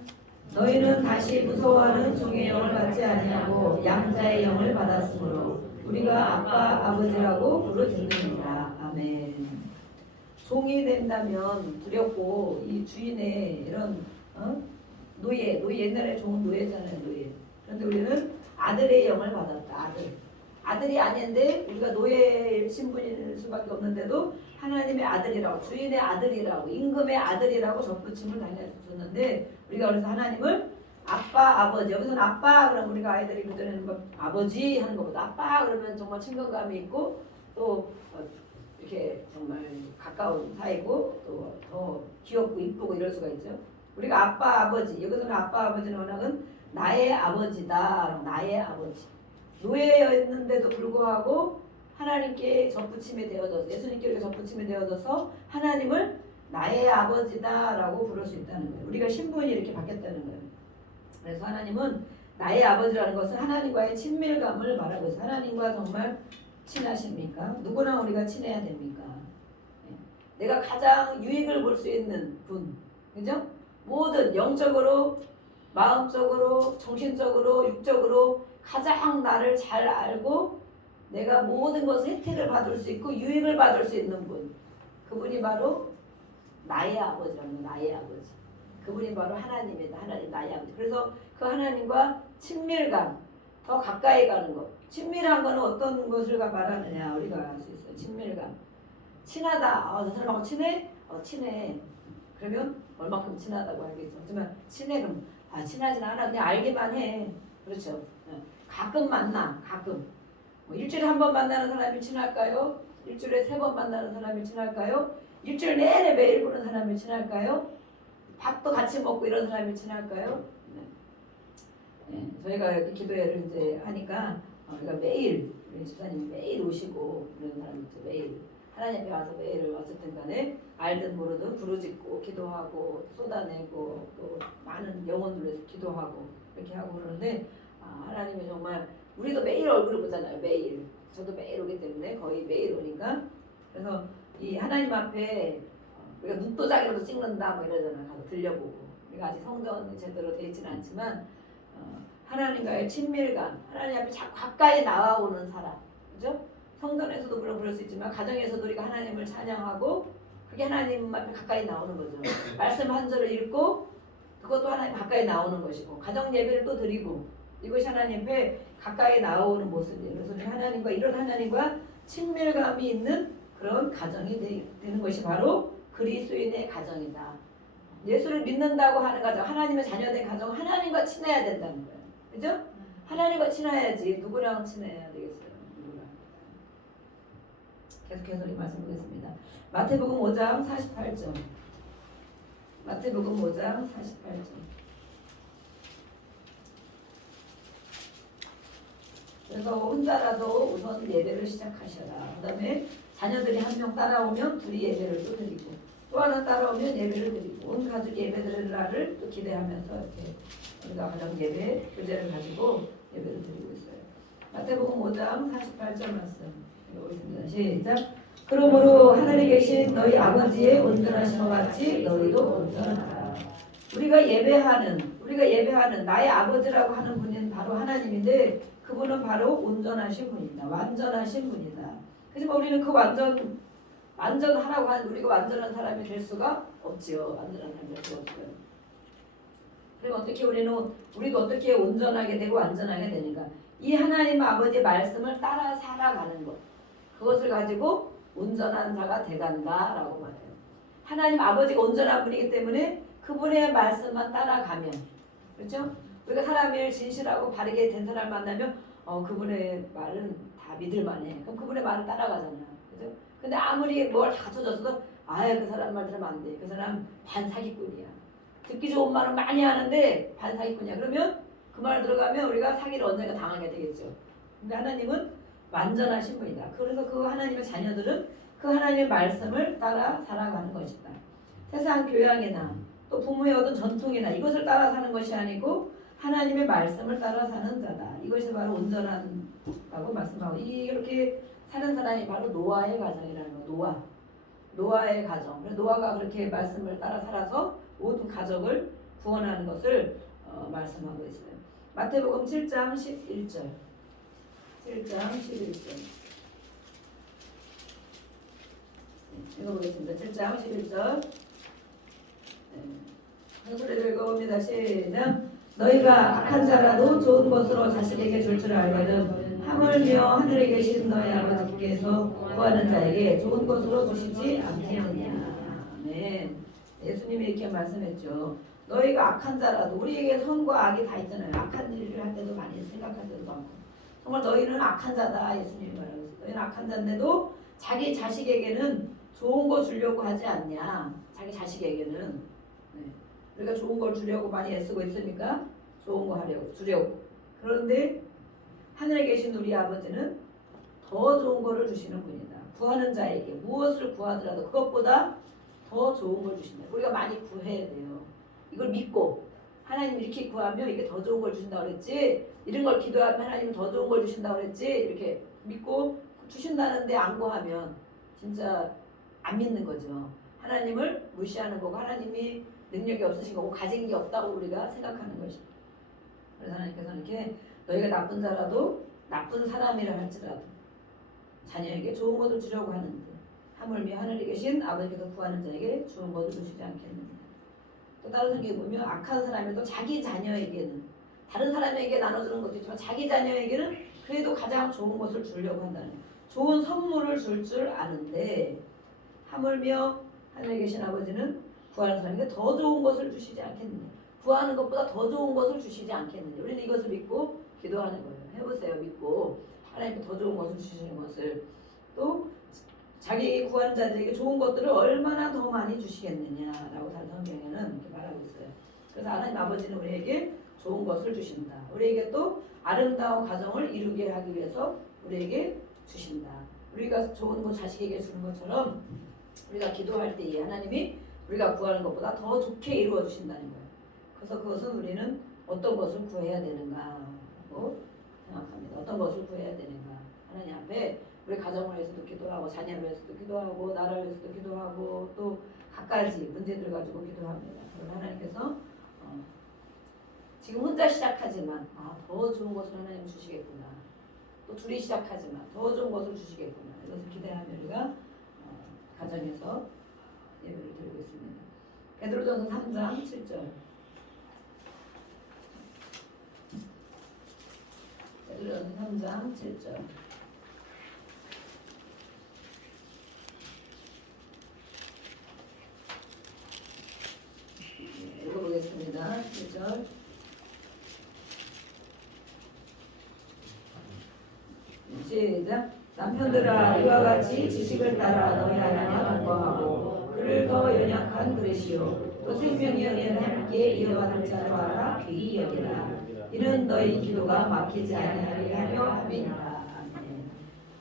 너희는 다시 무서워하는 종의 영을 받지 아니하고 양자의 영을 받았으므로 우리가 아빠 아버지라고 부르짖느니라. 아멘. 종이 된다면 두렵고 이 주인의 이런 노예 옛날에 종은 노예잖아요. 노예. 그런데 우리는 아들의 영을 받았다. 아들이 아닌데 우리가 노예 신분일 수밖에 없는데도 하나님의 아들이라고 주인의 아들이라고 임금의 아들이라고 접붙임을 당해줬는데 우리가 그래서 하나님을 아빠 아버지 여기서는 아빠 그러면 우리가 아이들이 그전에는 뭐 아버지 하는 것보다 아빠 그러면 정말 친근감이 있고 또 이렇게 정말 가까운 사이고 또 더 귀엽고 이쁘고 이럴 수가 있죠. 우리가 아빠 아버지 여기서는 아빠 아버지는 워낙은 나의 아버지다. 나의 아버지 노예였는데도 불구하고 하나님께 접붙임이 되어져서 예수님께 이렇게 접붙임이 되어져서 하나님을 나의 아버지다라고 부를 수 있다는 거예요. 우리가 신분이 이렇게 바뀌었다는 거예요. 그래서 하나님은 나의 아버지라는 것은 하나님과의 친밀감을 말하고 있어요. 하나님과 정말 친하십니까? 누구나 우리가 친해야 됩니까? 내가 가장 유익을 볼 수 있는 분, 그죠? 모든 영적으로, 마음적으로, 정신적으로, 육적으로 가장 나를 잘 알고 내가 모든 것을 혜택을 받을 수 있고 유익을 받을 수 있는 분, 그분이 바로 나의 아버지라는 나의 아버지. 그분이 바로 하나님이다. 하나님 나의 아버지. 그래서 그 하나님과 친밀감, 더 가까이 가는 것. 친밀한 거는 어떤 것을 말하느냐 우리가 알 수 있어요. 친밀감. 친하다. 저 사람하고 친해? 친해. 그러면 얼마큼 친하다고 알겠죠. 하지만 친해 그럼 친하진 않아. 그냥 알기만 해. 그렇죠. 가끔 만나. 가끔. 일주일에 한 번 만나는 사람이 친할까요? 일주일에 3번 만나는 사람이 친할까요? 일주일 내내 매일 보는 사람이 친할까요? 밥도 같이 먹고 이런 사람이 친할까요? 네, 저희가 이렇게 기도회를 이제 하니까 우리가 매일 우리 집사님이 매일 오시고 그런 사람이 있죠. 매일 하나님 앞에 와서 매일 어쨌든 간에 알든 모르든 부르짖고 기도하고 쏟아내고 또 많은 영혼들을 위해서 기도하고 이렇게 하고 그러는데 하나님이 정말 우리도 매일 얼굴을 보잖아요. 매일. 저도 매일 오기 때문에 거의 매일 오니까 그래서 이 하나님 앞에 우리가 눈도장이라도 찍는다 뭐 이러잖아요. 가서 들려보고 우리가 아직 성전이 제대로 되어 있지는 않지만 하나님과의 친밀감, 하나님 앞에 자꾸 가까이 나와오는 사람, 그죠? 성전에서도 물론 그럴 수 있지만 가정에서도 우리가 하나님을 찬양하고 그게 하나님 앞에 가까이 나오는 거죠. 말씀 한 절을 읽고 그것도 하나님 가까이 나오는 것이고 가정 예배를 또 드리고 이것이 하나님 앞에 가까이 나오는 모습이에요. 그래서 우리 하나님과 이런 하나님과 친밀감이 있는 그런 가정이 되는 것이 바로 그리스도인의 가정이다. 예수를 믿는다고 하는 가정, 하나님의 자녀된 가정은 하나님과 친해야 된다는 거예요. 그죠? 하나님과 친해야지 누구랑 친해야 되겠어요? 누구랑. 계속해서 이 말씀 보겠습니다. 마태복음 5장 48절. 마태복음 5장 48절. 그래서 혼자라도 우선 예배를 시작하셔라. 그 다음에 자녀들이 한 명 따라오면 둘이 예배를 또 드리고 또 하나 따라오면 예배를 드리고 온 가족이 예배 드릴 날을 또 기대하면서 이렇게 우리가 가정 예배 교제를 가지고 예배를 드리고 있어요. 마태복음 5장 48절 말씀 읽어보겠습니다. 시작. 그러므로 하늘에 계신 너희 아버지의 온전하심과 같이 너희도 온전하라. 우리가 예배하는 나의 아버지라고 하는 분은 바로 하나님인데 그분은 바로 온전하신 분입니다. 완전하신 분이다. 그래서 우리는 그 완전하라고 하는 우리가 완전한 사람이 될 수가 없지요. 완전한 사람이 될 수가 없어요. 그럼 어떻게 우리도 어떻게 온전하게 되고 완전하게 되니까 이 하나님 아버지의 말씀을 따라 살아가는 것. 그것을 가지고 온전한 자가 돼간다라고 말해요. 하나님 아버지가 온전한 분이기 때문에 그분의 말씀만 따라가면, 그렇죠? 우리가 사람을 진실하고 바르게 된 사람을 만나면 그분의 말은 다 믿을만해. 그럼 그분의 말을 따라가잖아, 그렇죠? 근데 아무리 뭘 다 쳐줬어도 그 사람 말 들으면 안 돼. 그 사람 반사기꾼이야. 듣기 좋은 말은 많이 하는데 반사기꾼이야. 그러면 그 말 들어가면 우리가 사기를 언젠가 당하게 되겠죠. 근데 하나님은 완전하신 분이다. 그래서 그 하나님의 자녀들은 그 하나님의 말씀을 따라 살아가는 것이다. 세상 교양이나 또 부모의 어떤 전통이나 이것을 따라 사는 것이 아니고 하나님의 말씀을 따라 사는 자다. 이것이 바로 온전한다고 말씀하고, 이렇게 사는 사람이 바로 노아의 가정이라는 거. 노아의 가정. 노아가 그렇게 말씀을 따라 살아서 모든 가족을 구원하는 것을 말씀하고 있어요. 마태복음 7장 11절. 7장 11절. 읽어보겠습니다. 7장 11절. 한 소리를 읽어봅니다. 시작. 너희가 악한 자라도 좋은 것으로 자식에게 줄 줄 알거든 하물며 하늘에 계신 너희 아버지께서 구하는 자에게 좋은 것으로 주시지 않겠느냐. 네. 예수님이 이렇게 말씀했죠. 너희가 악한 자라도, 우리에게 선과 악이 다 있잖아요. 악한 일을 할 때도 많이 생각할 때도 많고, 정말 너희는 악한 자다 예수님이 말하고 있어요. 너희는 악한 자인데도 자기 자식에게는 좋은 거 주려고 하지 않냐. 자기 자식에게는. 네. 우리가 좋은 걸 주려고 많이 애쓰고 있으니까 좋은 거 주려고. 그런데 하늘에 계신 우리 아버지는 더 좋은 거를 주시는 분이다. 구하는 자에게 무엇을 구하더라도 그것보다 더 좋은 걸 주신다. 우리가 많이 구해야 돼요. 이걸 믿고 하나님 이렇게 구하면 이게 더 좋은 걸 주신다고 그랬지, 이런 걸 기도하면 하나님은 더 좋은 걸 주신다고 그랬지, 이렇게 믿고 주신다는데 안 구하면 진짜 안 믿는 거죠. 하나님을 무시하는 거고 하나님이 능력이 없으신 거고 가진 게 없다고 우리가 생각하는 것이죠. 그래서 하나님께서는 이렇게 너희가 나쁜 자라도 나쁜 사람이라 할지라도 자녀에게 좋은 것을 주려고 하는데 하물며 하늘에 계신 아버지께서 구하는 자에게 좋은 것을 주시지 않겠느냐. 또 다른 성경에 보면 악한 사람에도 자기 자녀에게는, 다른 사람에게 나눠주는 것도 있지만 자기 자녀에게는 그래도 가장 좋은 것을 주려고 한다는, 좋은 선물을 줄 아는데 하물며 하늘에 계신 아버지는 구하는 사람에게 더 좋은 것을 주시지 않겠느냐. 구하는 것보다 더 좋은 것을 주시지 않겠느냐. 우리는 이것을 믿고 기도하는 거예요. 해보세요. 믿고 하나님께 더 좋은 것을 주시는 것을, 또 자기 구하는 자들에게 좋은 것들을 얼마나 더 많이 주시겠느냐라고 다른 성경에는 이렇게 말하고 있어요. 그래서 하나님 아버지는 우리에게 좋은 것을 주신다. 우리에게 또 아름다운 가정을 이루게 하기 위해서 우리에게 주신다. 우리가 좋은 것 자식에게 주는 것처럼 우리가 기도할 때에 하나님이 우리가 구하는 것보다 더 좋게 이루어 주신다는 거예요. 그래서 그것은 우리는 어떤 것을 구해야 되는가라고 생각합니다. 어떤 것을 구해야 되는가. 하나님 앞에 우리 가정을 위해서도 기도하고 자녀를 위해서도 기도하고 나라를 위해서도 기도하고 또 갖가지 문제들 가지고 기도합니다. 그러나 하나님께서 지금 혼자 시작하지만 더 좋은 것을 하나님 주시겠구나. 또 둘이 시작하지만 더 좋은 것을 주시겠구나. 이것을 기대하며 우리가 가정에서 예배를 드리고 있습니다. 베드로전서 3장 7절. 베드로전서 3장 7절. 읽어보겠습니다. 7절. 시작. 남편들아 이와 같이 지식을 따라 너희 하나님과 동거하고 그를 더 연약한 그릇이요 또 생명의 은혜를 함께 이어받을 자로 알아 귀히 여기라. 이는 너희 기도가 막히지 아니하게 하려 함이니라.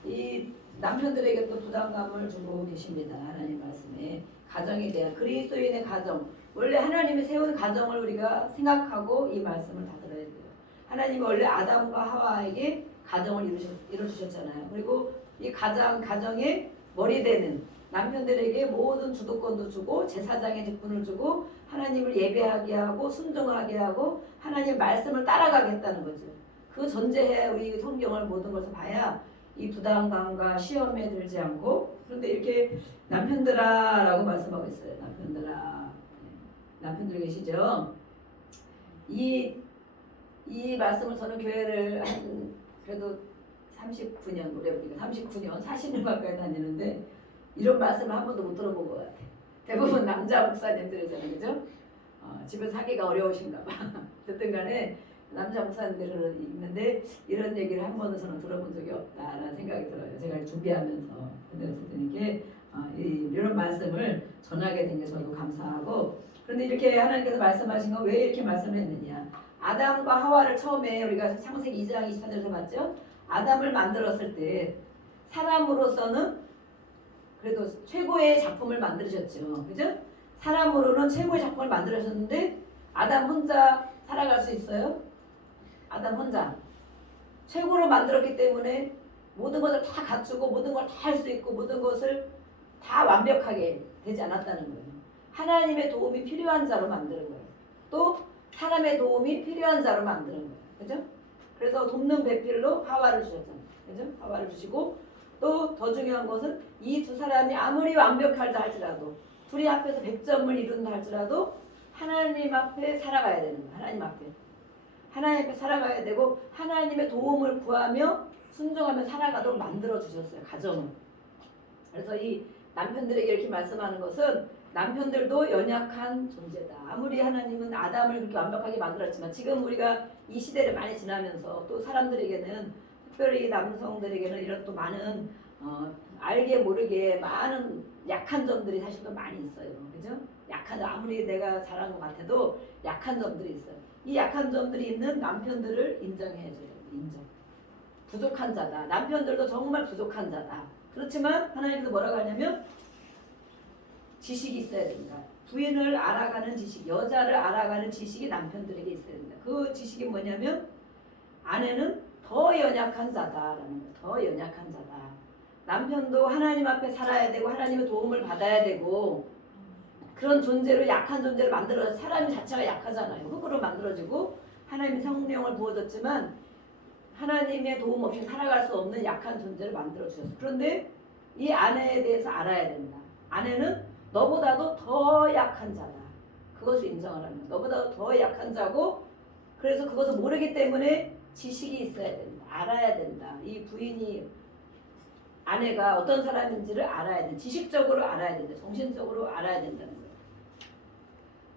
이 남편들에게 또 부담감을 주고 계십니다. 하나님 말씀에 가정에 대한, 그리스도인의 가정, 원래 하나님이 세운 가정을 우리가 생각하고 이 말씀을 다 들어야 돼요. 하나님이 원래 아담과 하와에게 가정을 이루주셨잖아요. 그리고 이 가정의 머리 되는 남편들에게 모든 주도권도 주고 제사장의 직분을 주고 하나님을 예배하게 하고 순종하게 하고 하나님의 말씀을 따라가겠다는 거죠. 그 전제에 우리 성경을 모든 것을 봐야 이 부담감과 시험에 들지 않고, 그런데 이렇게 남편들아 라고 말씀하고 있어요. 남편들아. 남편들 계시죠? 이 말씀을 저는 교회를 한 그래도 39년 올해 보니까 39년 40년 가까이 다니는데 이런 말씀을 한 번도 못 들어본 것 같아. 대부분 남자 목사님들이잖아요, 그죠? 집에서 하기가 어려우신가 봐. 어쨌든 간에 남자 목사님들은 있는데 이런 얘기를 한 번도 저는 들어본 적이 없다라는 생각이 들어요. 제가 준비하면서. 근데 어쨌든 이게 이런 말씀을 전하게 된 게 저도 감사하고, 그런데 이렇게 하나님께서 말씀하신 건 왜 이렇게 말씀을 했느냐. 아담과 하와를 처음에 우리가 창세기 2장 24절에서 봤죠. 아담을 만들었을 때 사람으로서는 그래도 최고의 작품을 만드셨죠. 그죠? 사람으로는 최고의 작품을 만들으셨는데 아담 혼자 살아갈 수 있어요? 아담 혼자 최고로 만들었기 때문에 모든 것을 다 갖추고 모든 걸 다 할 수 있고 모든 것을 다 완벽하게 되지 않았다는 거예요. 하나님의 도움이 필요한 자로 만드는 거예요. 또 사람의 도움이 필요한 자로 만드는 거예요. 그죠? 그래서 돕는 배필로 하와를 주셨잖아요. 그죠? 하와를 주시고 또 더 중요한 것은 이 두 사람이 아무리 완벽하다 할지라도 둘이 앞에서 100점을 이룬다 할지라도 하나님 앞에 살아가야 되는 거예요. 하나님 앞에. 하나님 앞에 살아가야 되고 하나님의 도움을 구하며 순종하며 살아가도록 만들어 주셨어요. 가정을. 그래서 이 남편들에게 이렇게 말씀하는 것은 남편들도 연약한 존재다. 아무리 하나님은 아담을 그렇게 완벽하게 만들었지만 지금 우리가 이 시대를 많이 지나면서 또 사람들에게는 특별히 남성들에게는 이런 또 많은 알게 모르게 많은 약한 점들이 사실 또 많이 있어요. 그죠? 약한 아무리 내가 잘한 것 같아도 약한 점들이 있어요. 이 약한 점들이 있는 남편들을 인정해줘요. 인정. 부족한 자다. 남편들도 정말 부족한 자다. 그렇지만 하나님께서 뭐라고 하냐면 지식이 있어야 된다. 부인을 알아가는 지식, 여자를 알아가는 지식이 남편들에게 있어야 된다. 그 지식이 뭐냐면 아내는 더 연약한 자다라는 거예요. 더 연약한 자다. 남편도 하나님 앞에 살아야 되고 하나님의 도움을 받아야 되고 그런 존재로 약한 존재를 만들어서 사람이 자체가 약하잖아요. 흙으로 만들어지고 하나님의 성령을 부어줬지만 하나님의 도움 없이 살아갈 수 없는 약한 존재를 만들어 주셨어요. 그런데 이 아내에 대해서 알아야 된다. 아내는 너보다도 더 약한 자다. 그것을 인정하라는 거야. 너보다도 더 약한 자고 그래서 그것을 모르기 때문에 지식이 있어야 된다. 알아야 된다. 이 부인이 아내가 어떤 사람인지를 알아야 된다. 지식적으로 알아야 된다. 정신적으로 알아야 된다는 거예요.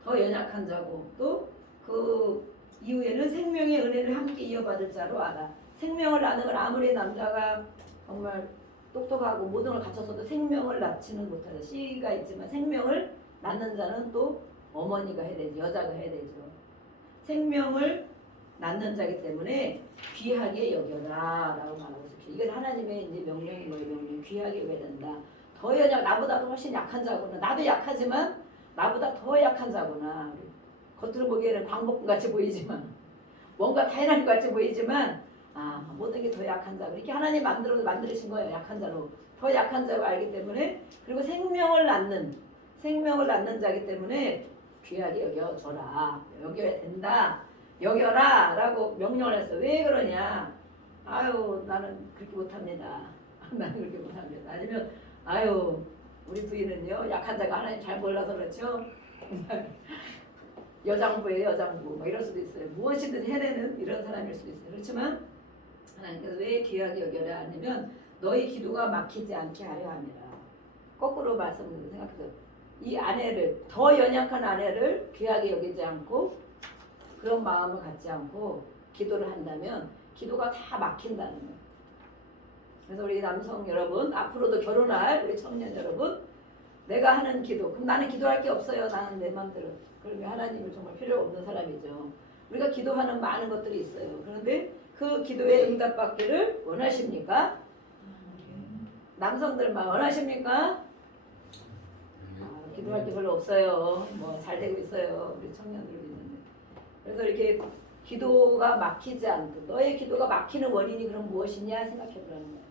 더 연약한 자고 또 그 이후에는 생명의 은혜를 함께 이어받을 자로 알아. 생명을 낳는 건 아무리 남자가 정말 똑똑하고 모든 걸 갖췄어도 생명을 낳지는 못하죠. 씨가 있지만 생명을 낳는 자는 또 어머니가 해야 되죠. 여자가 해야 되죠. 생명을 낳는 자기 때문에 귀하게 여겨라 라고 말하고 있습니다. 이건 하나님의 이제 명령인 거예요. 명령. 귀하게 여겨야 된다. 더 나보다도 훨씬 약한 자구나. 나도 약하지만 나보다 더 약한 자구나. 겉으로 보기에는 광복군 같이 보이지만 뭔가 타인한 것 같이 보이지만 모든 게 더 약한 자. 이렇게 하나님 만드신 거예요. 약한 자로. 더 약한 자로 알기 때문에 그리고 생명을 낳는 자기 때문에 귀하게 여겨줘라. 여겨야 된다. 여겨라 라고 명령을 했어. 왜 그러냐. 아유 나는 그렇게 못합니다. 나는 그렇게 못합니다. 아니면 아유 우리 부인은요 약한 자가 하나님 잘 몰라서 그렇죠. 여장부예요. 여장부 막 이럴 수도 있어요. 무엇이든 해내는 이런 사람일 수도 있어요. 그렇지만 하나님께서 왜 귀하게 여겨라 하냐면 너희 기도가 막히지 않게 하려 함이라. 거꾸로 말씀을 생각해서 이 아내를 더 연약한 아내를 귀하게 여기지 않고 그런 마음을 갖지 않고 기도를 한다면 기도가 다 막힌다는 거예요. 그래서 우리 남성 여러분 앞으로도 결혼할 우리 청년 여러분 내가 하는 기도 그럼 나는 기도할 게 없어요. 나는 내 마음대로. 그러면 하나님을 정말 필요 없는 사람이죠. 우리가 기도하는 많은 것들이 있어요. 그런데 그 기도에 응답받기를 원하십니까? 남성들만 원하십니까? 기도할 게 별로 없어요. 뭐 잘 되고 있어요. 우리 청년들도 있는데. 그래서 이렇게 기도가 막히지 않고 너의 기도가 막히는 원인이 그럼 무엇이냐 생각해 보라는 거예요.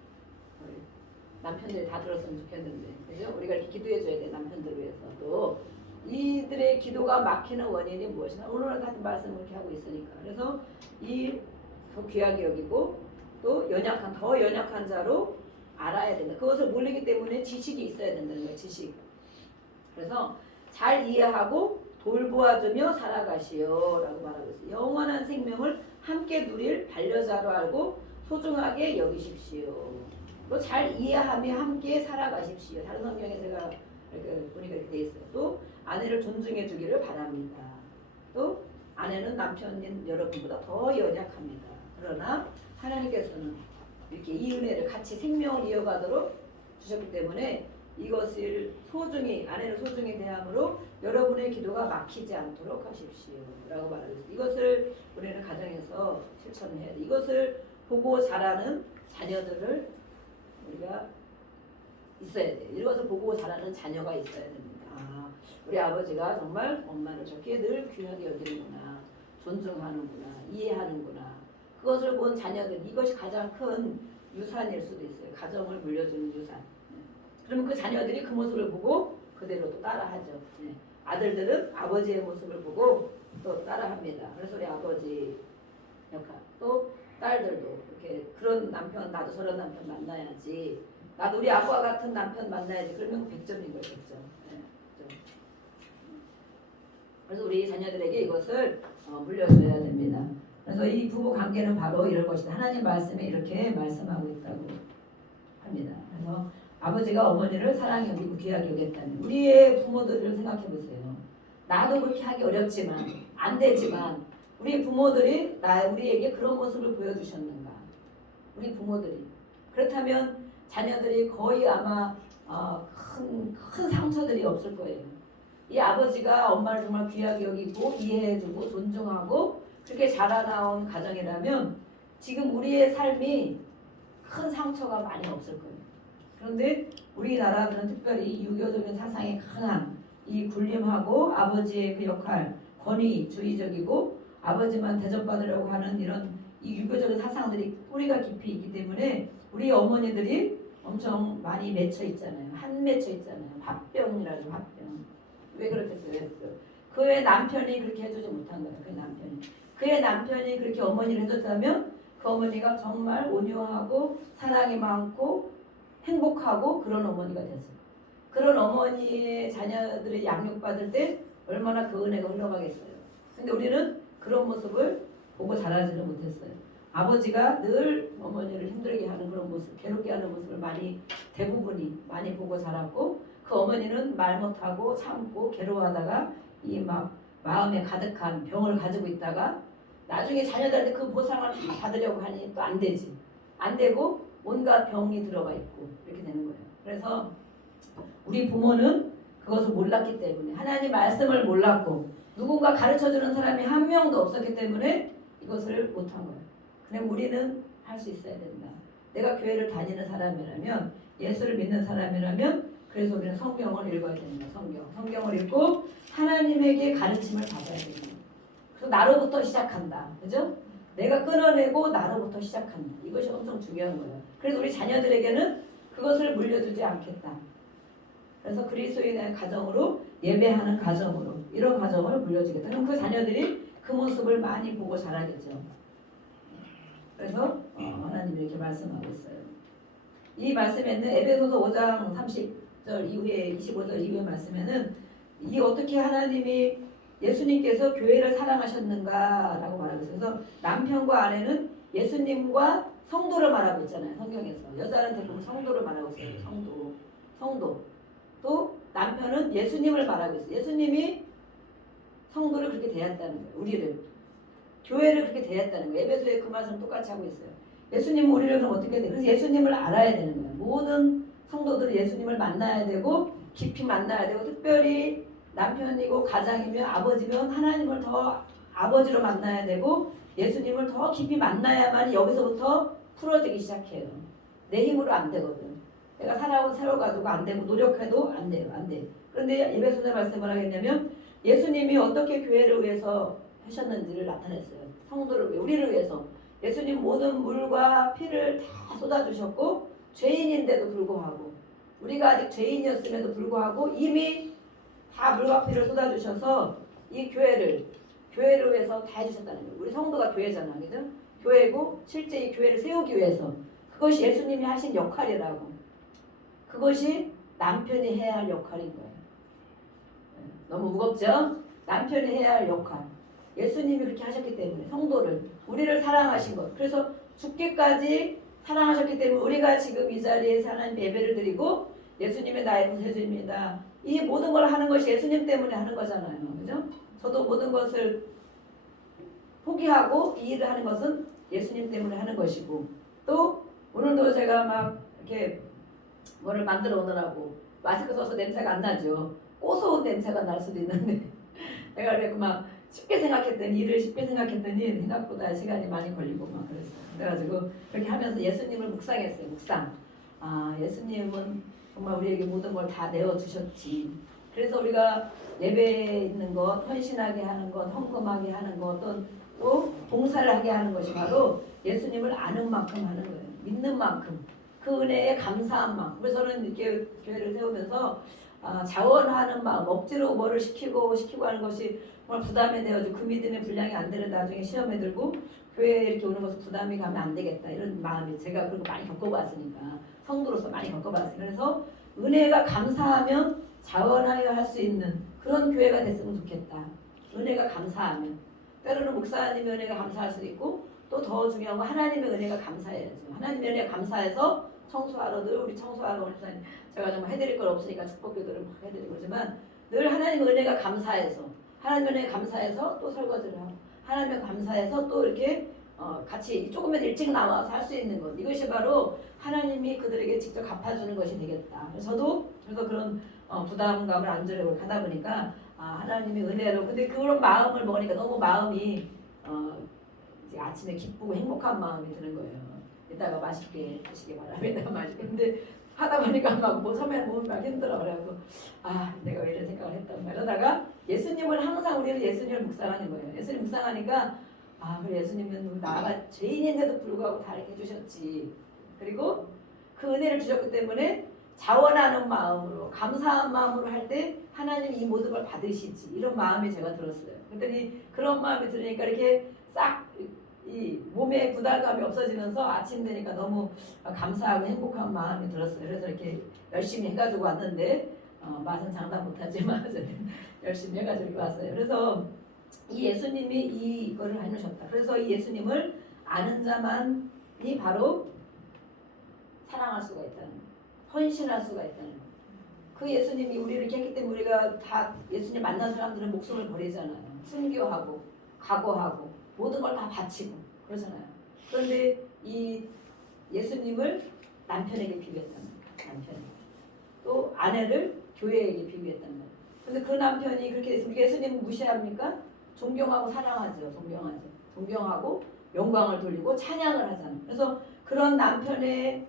남편들이 다 들었으면 좋겠는데 그죠? 우리가 이렇게 기도해 줘야 돼. 남편들을 위해서도 이들의 기도가 막히는 원인이 무엇이냐 오늘 같은 말씀을 이렇게 하고 있으니까 그래서 이 더 귀하게 여기고 또 더 연약한 자로 알아야 된다. 그것을 모르기 때문에 지식이 있어야 된다는 거예요. 지식. 그래서 잘 이해하고 돌보아주며 살아가시오 라고 말하고 있어요. 영원한 생명을 함께 누릴 반려자로 알고 소중하게 여기십시오. 또 잘 이해하며 함께 살아가십시오. 다른 성경에 제가 이렇게 보니까 이렇게 돼 있어요. 또 아내를 존중해 주기를 바랍니다. 또 아내는 남편인 여러분보다 더 연약합니다. 그러나 하나님께서는 이렇게 이 은혜를 같이 생명을 이어가도록 주셨기 때문에 이것을 소중히 아내를 소중히 대함으로 여러분의 기도가 막히지 않도록 하십시오 라고 말하고 있습니다. 이것을 우리는 가정에서 실천해야 돼. 이것을 보고 자라는 자녀들을 우리가 있어야 돼. 이것을 보고 자라는 자녀가 있어야 됩니다. 아, 우리 아버지가 정말 엄마를 저렇게 늘 귀하게 여기는구나, 존중하는구나, 이해하는구나. 그것을 본 자녀들, 이것이 가장 큰 유산일 수도 있어요. 가정을 물려주는 유산. 그러면 그 자녀들이 그 모습을 보고 그대로 또 따라하죠. 아들들은 아버지의 모습을 보고 또 따라합니다. 그래서 우리 아버지 역할, 또 딸들도 이렇게 그런 남편, 나도 저런 남편 만나야지, 나도 우리 아빠 같은 남편 만나야지. 그러면 100점인 거예요. 100점. 그래서 우리 자녀들에게 이것을 물려줘야 됩니다. 그래서 이 부부 관계는 바로 이럴 것이다. 하나님 말씀에 이렇게 말씀하고 있다고 합니다. 그래서 아버지가 어머니를 사랑히 여기고 귀하게 여겼다면, 우리의 부모들을 생각해 보세요. 나도 그렇게 하기 어렵지만, 안 되지만 우리 부모들이 우리에게 그런 모습을 보여주셨는가? 우리 부모들이. 그렇다면 자녀들이 거의 아마 큰 상처들이 없을 거예요. 이 아버지가 엄마를 정말 귀하게 여기고 이해해주고 존중하고 그렇게 자라나온 가정이라면 지금 우리의 삶이 큰 상처가 많이 없을 거예요. 그런데 우리나라는 특별히 유교적인 사상이 강한 이 군림하고 아버지의 그 역할, 권위주의적이고 아버지만 대접받으려고 하는 이런 이 유교적인 사상들이 뿌리가 깊이 있기 때문에 우리 어머니들이 엄청 많이 맺혀 있잖아요. 한 맺혀 있잖아요. 화병이라죠. 화병. 왜 그렇겠어요? 그의 남편이 그렇게 해주지 못한 거예요. 그의 남편이 그렇게 어머니를 해줬다면 그 어머니가 정말 온유하고 사랑이 많고 행복하고 그런 어머니가 됐어요. 그런 어머니의 자녀들이 양육받을 때 얼마나 그 은혜가 흘러가겠어요. 근데 우리는 그런 모습을 보고 자라지를 못했어요. 아버지가 늘 어머니를 힘들게 하는 그런 모습, 괴롭게 하는 모습을 대부분이 많이 보고 자랐고, 그 어머니는 말 못하고 참고 괴로워하다가 이 마음에 가득한 병을 가지고 있다가 나중에 자녀들한테 그 보상을 다 받으려고 하니 또 안 되지. 안 되고 온갖 병이 들어가 있고 이렇게 되는 거예요. 그래서 우리 부모는 그것을 몰랐기 때문에, 하나님 말씀을 몰랐고 누군가 가르쳐주는 사람이 한 명도 없었기 때문에 이것을 못한 거예요. 그냥 우리는 할 수 있어야 된다. 내가 교회를 다니는 사람이라면, 예수를 믿는 사람이라면, 그래서 우리는 성경을 읽어야 됩니다. 성경을 읽고 하나님에게 가르침을 받아야 됩니다. 그래서 나로부터 시작한다. 그죠? 내가 끊어내고 나로부터 시작한다. 이것이 엄청 중요한 거예요. 그래서 우리 자녀들에게는 그것을 물려주지 않겠다. 그래서 그리스도인의 가정으로, 예배하는 가정으로, 이런 가정을 물려주겠다. 그럼 그 자녀들이 그 모습을 많이 보고 자라겠죠. 그래서 하나님이 이렇게 말씀하고 있어요. 이 말씀에는 에베소서 5장 30절 이후에 25절 이후의 말씀에는 이 어떻게 하나님이 예수님께서 교회를 사랑하셨는가라고 말하고 있어요. 그래서 남편과 아내는 예수님과 성도를 말하고 있잖아요. 성경에서 여자는 대부분 성도를 말하고 있어요. 성도. 또 남편은 예수님을 말하고 있어요. 예수님이 성도를 그렇게 대했다는 거예요. 우리를, 교회를 그렇게 대했다는 거예요. 에베소에 그 말씀 똑같이 하고 있어요. 예수님은 우리를 그럼 어떻게 돼요? 그래서 예수님을 알아야 되는 거예요. 모든 성도들은 예수님을 만나야 되고 깊이 만나야 되고, 특별히 남편이고 가장이면 아버지면 하나님을 더 아버지로 만나야 되고 예수님을 더 깊이 만나야만 여기서부터 풀어지기 시작해요. 내 힘으로 안 되거든. 내가 살아가지고 안 되고 노력해도 안 돼요. 안 돼. 그런데 에베소서 말씀을 하겠냐면 예수님이 어떻게 교회를 위해서 하셨는지를 나타냈어요. 성도를 위해, 우리를 위해서. 예수님 모든 물과 피를 다 쏟아주셨고 죄인인데도 불구하고, 우리가 아직 죄인이었음에도 불구하고 이미 다 물과 피를 쏟아주셔서 이 교회를 위해서 다 해주셨다는 거예요. 우리 성도가 교회잖아. 그죠? 교회고 실제 이 교회를 세우기 위해서 그것이 예수님이 하신 역할이라고. 그것이 남편이 해야 할 역할인 거예요. 너무 무겁죠? 남편이 해야 할 역할. 예수님이 그렇게 하셨기 때문에 성도를, 우리를 사랑하신 것. 그래서 죽기까지 사랑하셨기 때문에 우리가 지금 이 자리에서 하나님 예배를 드리고 예수님의 나의 구세주입니다. 이 모든 걸 하는 것이 예수님 때문에 하는 거잖아요. 그죠? 저도 모든 것을 포기하고 이 일을 하는 것은 예수님 때문에 하는 것이고, 또 오늘도 제가 막 이렇게 뭐를 만들어 오느라고 마스크 써서 냄새가 안 나죠. 고소한 냄새가 날 수도 있는데 내가 그래서 막 쉽게 생각했더니, 일을 쉽게 생각했더니 생각보다 시간이 많이 걸리고 막 그랬어요. 그래가지고 그렇게 하면서 예수님을 묵상했어요. 묵상. 아, 예수님은 정말 우리에게 모든 걸 다 내어주셨지. 그래서 우리가 예배에 있는 것, 헌신하게 하는 것, 헌금하게 하는 것, 또 봉사를 하게 하는 것이 바로 예수님을 아는 만큼 하는 거예요. 믿는 만큼, 그 은혜에 감사한 만큼. 그래서 저는 이렇게 교회를 세우면서 자원하는 마음, 억지로 뭐를 시키고 하는 것이 정말 부담이 되어지고 그 믿음의 분량이 안 되는 나중에 시험에 들고 교회에 이렇게 오는 것은 부담이 가면 안 되겠다, 이런 마음이, 제가 그런 거 많이 겪어봤으니까, 성도로서 많이 겪어봤어요. 그래서 은혜가 감사하면 자원하여 할 수 있는 그런 교회가 됐으면 좋겠다. 은혜가 감사하면. 때로는 목사님의 은혜가 감사할 수도 있고, 또 더 중요한 건 하나님의 은혜가 감사해야죠. 하나님의 은혜가 감사해서 청소하러, 늘 우리 청소하러 오는 목사님, 제가 정말 해드릴 건 없으니까 축복기도를 막 해드리고, 그러지만 늘 하나님의 은혜가 감사해서, 하나님의 은혜가 감사해서 또 설거지를 하고, 하나님의 감사해서 또 이렇게 같이 조금만 일찍 나와서 할 수 있는 것, 이것이 바로 하나님이 그들에게 직접 갚아주는 것이 되겠다. 저도 그래서 그런 부담감을 안 주려고 하다 보니까 하나님의 은혜로, 근데 그런 마음을 먹으니까 너무 마음이 이제 아침에 기쁘고 행복한 마음이 드는 거예요. 이따가 맛있게 드시기 바랍니다. 맛있게. 근데 하다 보니까 막뭐 처음에 몸이 막 힘들어. 그래갖고 내가 왜 이런 생각을 했단 말이야. 이러다가 예수님을 항상 우리는 예수님을 묵상하는 거예요. 예수님 묵상하니까 그래, 예수님은 나가 죄인인데도 불구하고 다 이렇게 해주셨지. 그리고 그 은혜를 주셨기 때문에 자원하는 마음으로, 감사한 마음으로 할 때 하나님이 이 모든 걸 받으시지, 이런 마음이 제가 들었어요. 그랬더니 그런 마음이 들으니까 이렇게 싹 이 몸에 부담감이 없어지면서 아침 되니까 너무 감사하고 행복한 마음이 들었어요. 그래서 이렇게 열심히 해가지고 왔는데 맛은 장담 못하지만 열심히 해가지고 이렇게 왔어요. 그래서 이 예수님이 이거를 해놓으셨다. 그래서 이 예수님을 아는 자만이 바로 사랑할 수가 있다는 거예요. 헌신할 수가 있다는 거예요. 그 예수님이 우리를 이렇게 했기 때문에 우리가 다 예수님 만난 사람들은 목숨을 버리잖아요. 순교하고 각오하고 모든 걸 다 바치고 그러잖아요. 그런데 이 예수님을 남편에게 비유했다는 거예요. 남편에게. 또 아내를 교회에게 비유했다는 거예요. 근데 그 남편이 그렇게 우리 예수님을 무시합니까? 존경하고 사랑하죠. 존경하고 영광을 돌리고 찬양을 하잖아요. 그래서 그런 남편의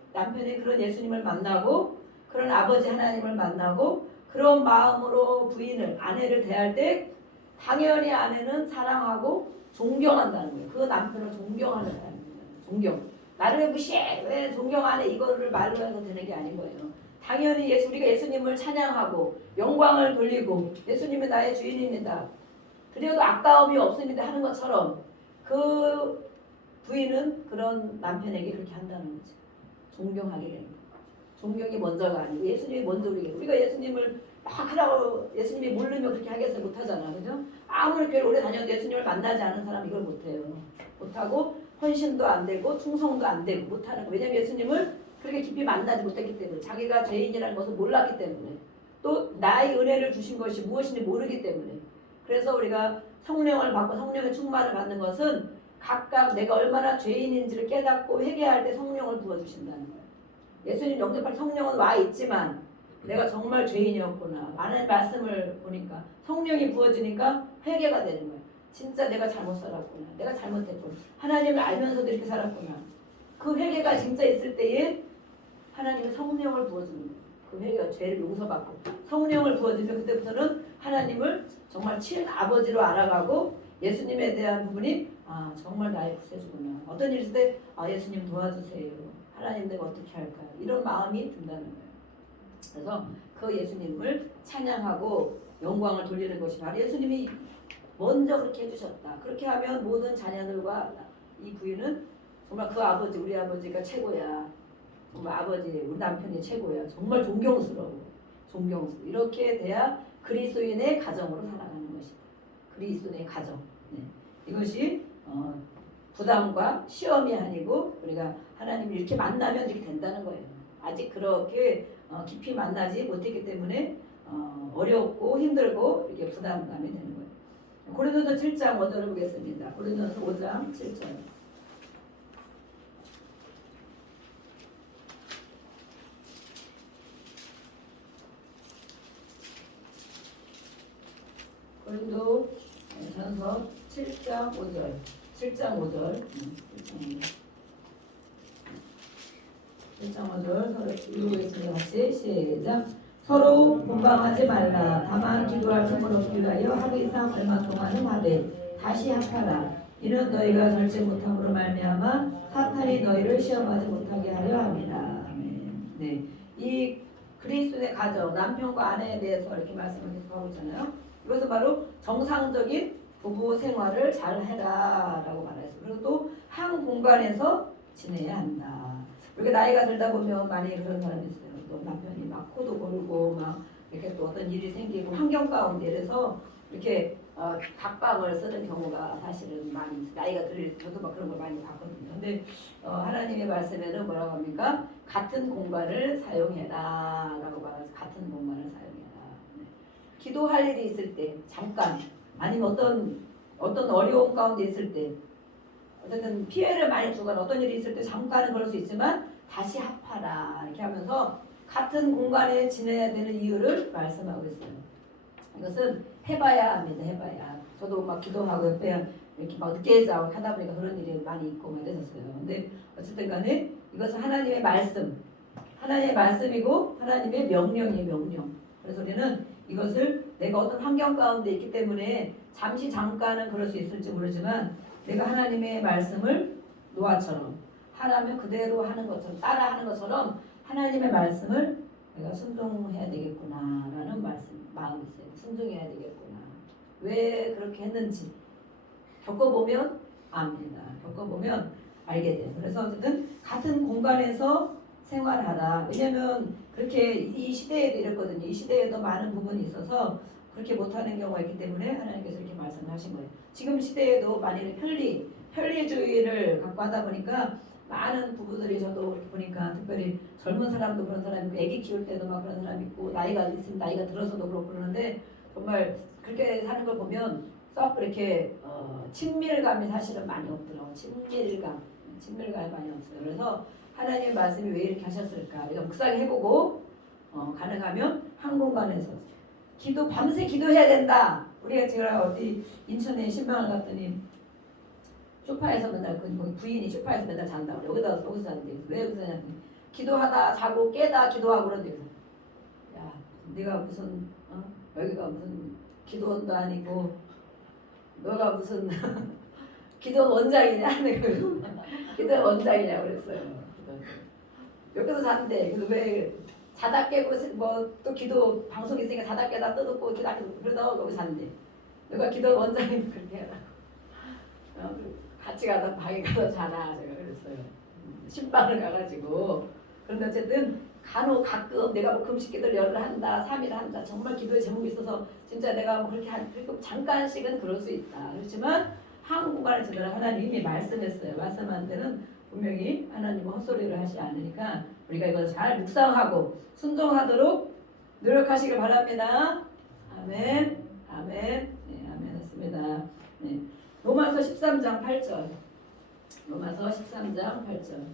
그런 예수님을 만나고, 그런 아버지 하나님을 만나고, 그런 마음으로 부인을, 아내를 대할 때 당연히 아내는 사랑하고 존경한다는 거예요. 그 남편을 존경하는 사람입니다. 존경. 나를 왜 무시해? 왜 존경 안 해? 이거를 말로 해서 되는 게 아닌 거예요. 당연히 우리가 예수님을 찬양하고 영광을 돌리고 예수님이 나의 주인입니다. 그래도 아까움이 없습니다 하는 것처럼 그 부인은 그런 남편에게 그렇게 한다는 거죠. 존경하게 되는 거예요. 존경이 먼저가 아니고 예수님이 먼저 우리가 예수님을 막 하라고, 예수님이 모르면 그렇게 하겠어요? 못하잖아. 그죠? 아무리 교회를 오래 다녀도 예수님을 만나지 않은 사람 이걸 못해요. 못하고 헌신도 안 되고 충성도 안 되고 못하는 거. 왜냐하면 예수님을 그렇게 깊이 만나지 못했기 때문에, 자기가 죄인이라는 것을 몰랐기 때문에, 또 나의 은혜를 주신 것이 무엇인지 모르기 때문에. 그래서 우리가 성령을 받고 성령의 충만을 받는 것은 각각 내가 얼마나 죄인인지를 깨닫고 회개할 때 성령을 부어주신다는 거예요. 예수님 영접할 성령은 와 있지만 내가 정말 죄인이었구나. 많은 말씀을 보니까 성령이 부어지니까 회개가 되는 거예요. 진짜 내가 잘못 살았구나. 내가 잘못했구나. 하나님을 알면서도 이렇게 살았구나. 그 회개가 진짜 있을 때에 하나님의 성령을 부어주는 거예요. 그 회개가 죄를 용서받고 성령을 부어주면 그때부터는 하나님을 정말 친아버지로 알아가고 예수님에 대한 부분이 정말 나의 구세주구나. 어떤 일 있을 때 예수님 도와주세요. 하나님 내가 어떻게 할까요? 이런 마음이 든다는 거예요. 그래서 그 예수님을 찬양하고 영광을 돌리는 것이 바로 예수님이 먼저 그렇게 해주셨다. 그렇게 하면 모든 자녀들과 이 부인은 정말 그 아버지, 우리 아버지가 최고야. 정말 아버지, 우리 남편이 최고야. 정말 존경스러워. 이렇게 돼야 그리스도인의 가정으로 살아가는 것이다. 그리스도인의 가정. 네. 이것이 부담과 시험이 아니고 우리가 하나님을 이렇게 만나면 이렇게 된다는 거예요. 아직 그렇게 깊이 만나지 못했기 때문에 어렵고 힘들고 이렇게 부담감이 되는 거예요. 고린도서 7장 5절을 보겠습니다. 고린도서 5장 7절. 고린도 전서 7장 5절. 7장 5절. 7장 5절 서로 읽어보겠습니다. 같이 시작. 서로 본방하지 말라. 다만 기도할 틈을 얻기 위하여 하루 이상 얼마 동안은 하되 다시 합하라. 이는 너희가 절제 못함으로 말미암아 사탄이 너희를 시험하지 못하게 하려 함이라. 네, 이 그리스도의 가정, 남편과 아내에 대해서 이렇게 말씀을 계속하고 있잖아요. 이것은 바로 정상적인 부부 생활을 잘 해라라고 말했어요. 그리고 또 한 공간에서 지내야 한다. 이렇게 나이가 들다 보면 많이 그런 사람이 있어요. 또 남편이 막 코도 고르고 막 이렇게 또 어떤 일이 생기고 환경 가운데 이래서 이렇게 각방을 쓰는 경우가 사실은 많이 있어요. 나이가 들 저도 막 그런 걸 많이 봤거든요. 근데 하나님의 말씀에는 뭐라고 합니까? 같은 공간을 사용해라라고 말해서 같은 공간을 사용해라. 네. 기도할 일이 있을 때 잠깐 아니면 어떤 어려운 가운데 있을 때 어쨌든 피해를 많이 주거나 어떤 일이 있을 때 잠깐은 그럴 수 있지만 다시 합하라 이렇게 하면서 같은 공간에 지내야 되는 이유를 말씀하고 있어요. 이것은 해봐야 합니다. 해봐야. 저도 막 기도하고 옆에 이렇게 막 늦게 자고 하다 보니까 그런 일이 많이 있고 막 이랬었어요. 근데 어쨌든 간에 이것은 하나님의 말씀, 하나님의 말씀이고 하나님의 명령이에요. 명령. 그래서 우리는 이것을 내가 어떤 환경 가운데 있기 때문에 잠시 잠깐은 그럴 수 있을지 모르지만 내가 하나님의 말씀을 노아처럼 하라면 그대로 하는 것처럼 따라하는 것처럼 하나님의 말씀을 내가 순종해야 되겠구나라는 마음이 있어요. 순종해야 되겠구나. 왜 그렇게 했는지 겪어보면 압니다. 겪어보면 알게 돼요. 그래서 어쨌든 같은 공간에서 생활하라. 왜냐하면 그렇게 이 시대에도 이랬거든요. 이 시대에도 많은 부분이 있어서 그렇게 못하는 경우가 있기 때문에 하나님께서 이렇게 말씀하신 거예요. 지금 시대에도 만일에 편리주의를 갖고 하다 보니까 많은 부부들이 저도 이렇게 보니까 특별히 젊은 사람도 그런 사람이 있고 애기 키울 때도 막 그런 사람이 있고 나이가 있으면 나이가 들어서도 그렇고 그러는데 정말 그렇게 사는 걸 보면 썩 그렇게 친밀감이 사실은 많이 없더라고요. 친밀감이 많이 없어요. 그래서 하나님의 말씀이 왜 이렇게 하셨을까? 우리가 묵상해보고 가능하면 한 공간에서 밤새 기도해야 된다. 우리가 제가 어디 인천에 신방을 갔더니 소파에서 맨날 그 부인이 소파에서 맨날 잔다고 여기서 잔대. 왜 여기서 자냐고. 기도하다 자고 깨다 기도하고 그런데 야 네가 무슨 여기가 무슨 기도원도 아니고 너가 무슨 기도 원장이냐? 내가 기도 원장이냐 그랬어요. 여기서 잔대. 그래서 왜 자다 깨고 뭐 또 기도 방송 있으니까 자다 깨다 떠듣고 기다 그러다 여기 잔대. 너가 기도 원장이면 그렇게 해라. 같이 가서 방에 가서 자라 제가 그랬어요. 신방을 가가지고. 그런데 어쨌든 간혹 가끔 내가 뭐 금식 기도를 열흘 한다, 3일 한다. 정말 기도의 제목이 있어서 진짜 내가 뭐 그렇게 그리고 잠깐씩은 그럴 수 있다. 그렇지만 한 공간을 지내라 하나님이 말씀했어요. 말씀한 데는 분명히 하나님은 헛소리를 하시지 않으니까 우리가 이걸 잘 묵상하고 순종하도록 노력하시길 바랍니다. 아멘. 아멘. 네, 아멘 했습니다. 네. 로마서 13장 8절. 로마서 13장 8절.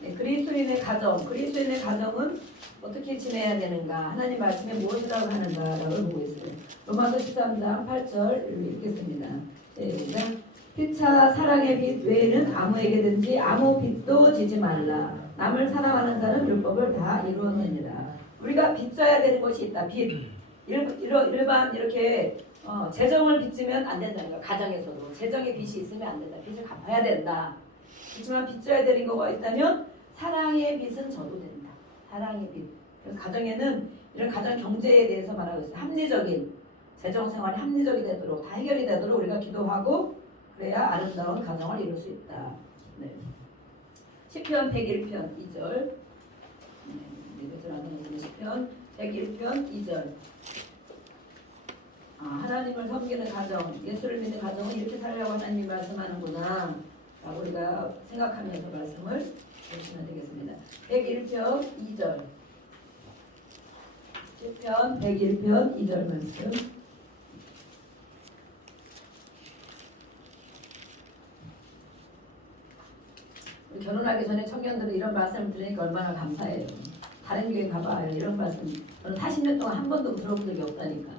네, 그리스도인의 가정은 어떻게 지내야 되는가? 하나님 말씀에 무엇이라고 하는가를 보고 있어요. 로마서 13장 8절 읽겠습니다. 시작. 피차 사랑의 빛 외에는 아무에게든지 아무 빚도 지지 말라. 남을 사랑하는 자는 율법을 다 이루었느니라. 우리가 빚져야 되는 것이 있다. 빚. 일반 이렇게 재정을 빚지면 안 된다는 거야. 가정에서도 재정의 빚이 있으면 안 된다. 빚을 갚아야 된다. 그렇지만 빚져야 되는 거가 있다면 사랑의 빚은 져도 된다. 사랑의 빚. 그래서 가정에는 이런 가정 경제에 대해서 말하고 있어요. 합리적인 재정 생활이 합리적이 되도록 다 해결이 되도록 우리가 기도하고 그래야 아름다운 가정을 이룰 수 있다. 네. 시편 101편 2절. 네, 베트남 보시면 101편 2절. 하나님을 섬기는 가정, 예수를 믿는 가정은 이렇게 살려고 하나님이 말씀하는구나 라고 우리가 생각하면서 말씀을 보시면 되겠습니다. 101편 2절. 1편 101편 2절 말씀. 결혼하기 전에 청년들은 이런 말씀을 들으니까 얼마나 감사해요. 다른 교회 가봐요. 이런 말씀 저는 40년 동안 한 번도 들어본 적이 없다니까.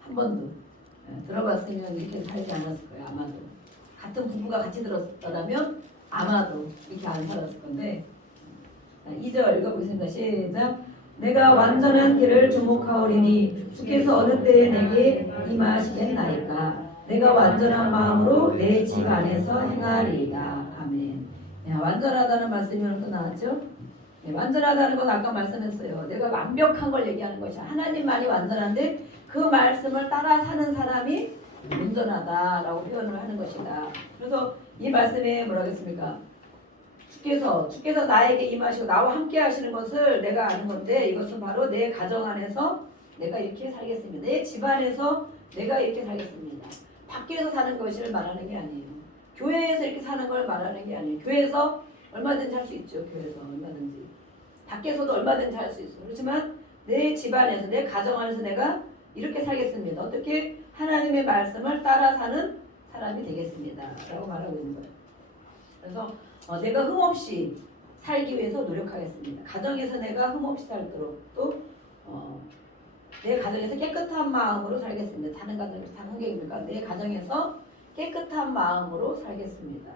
한 번도. 들어봤으면 이렇게 살지 않았을 거예요. 아마도. 같은 부부가 같이 들었더라면 아마도 이렇게 안 살았을 건데. 2절 읽어보겠습니다. 시작. 내가 완전한 길을 주목하오리니 주께서 어느 때에 내게 임하시겠나이까. 내가 완전한 마음으로 내 집 안에서 행하리이다. 완전하다는 말씀이 오늘 또 나왔죠? 완전하다는 건 아까 말씀했어요. 내가 완벽한 걸 얘기하는 것이 하나님만이 완전한데 그 말씀을 따라 사는 사람이 온전하다라고 표현을 하는 것이다. 그래서 이 말씀에 뭐라고 했습니까? 주께서 나에게 임하시고 나와 함께 하시는 것을 내가 아는 건데 이것은 바로 내 가정 안에서 내가 이렇게 살겠습니다. 내 집 안에서 내가 이렇게 살겠습니다. 밖에서 사는 것을 말하는 게 아니에요. 교회에서 이렇게 사는 걸 말하는 게 아니에요. 교회에서 얼마든지 할 수 있죠. 교회에서 얼마든지. 밖에서도 얼마든지 할 수 있어요. 그렇지만 내 집안에서 내 가정 안에서 내가 이렇게 살겠습니다. 어떻게? 하나님의 말씀을 따라 사는 사람이 되겠습니다. 라고 말하고 있는 거예요. 그래서 내가 흠없이 살기 위해서 노력하겠습니다. 가정에서 내가 흠없이 살도록 또 내 가정에서 깨끗한 마음으로 살겠습니다. 다른 가정에서 다른 환경입니까? 내 가정에서 깨끗한 마음으로 살겠습니다.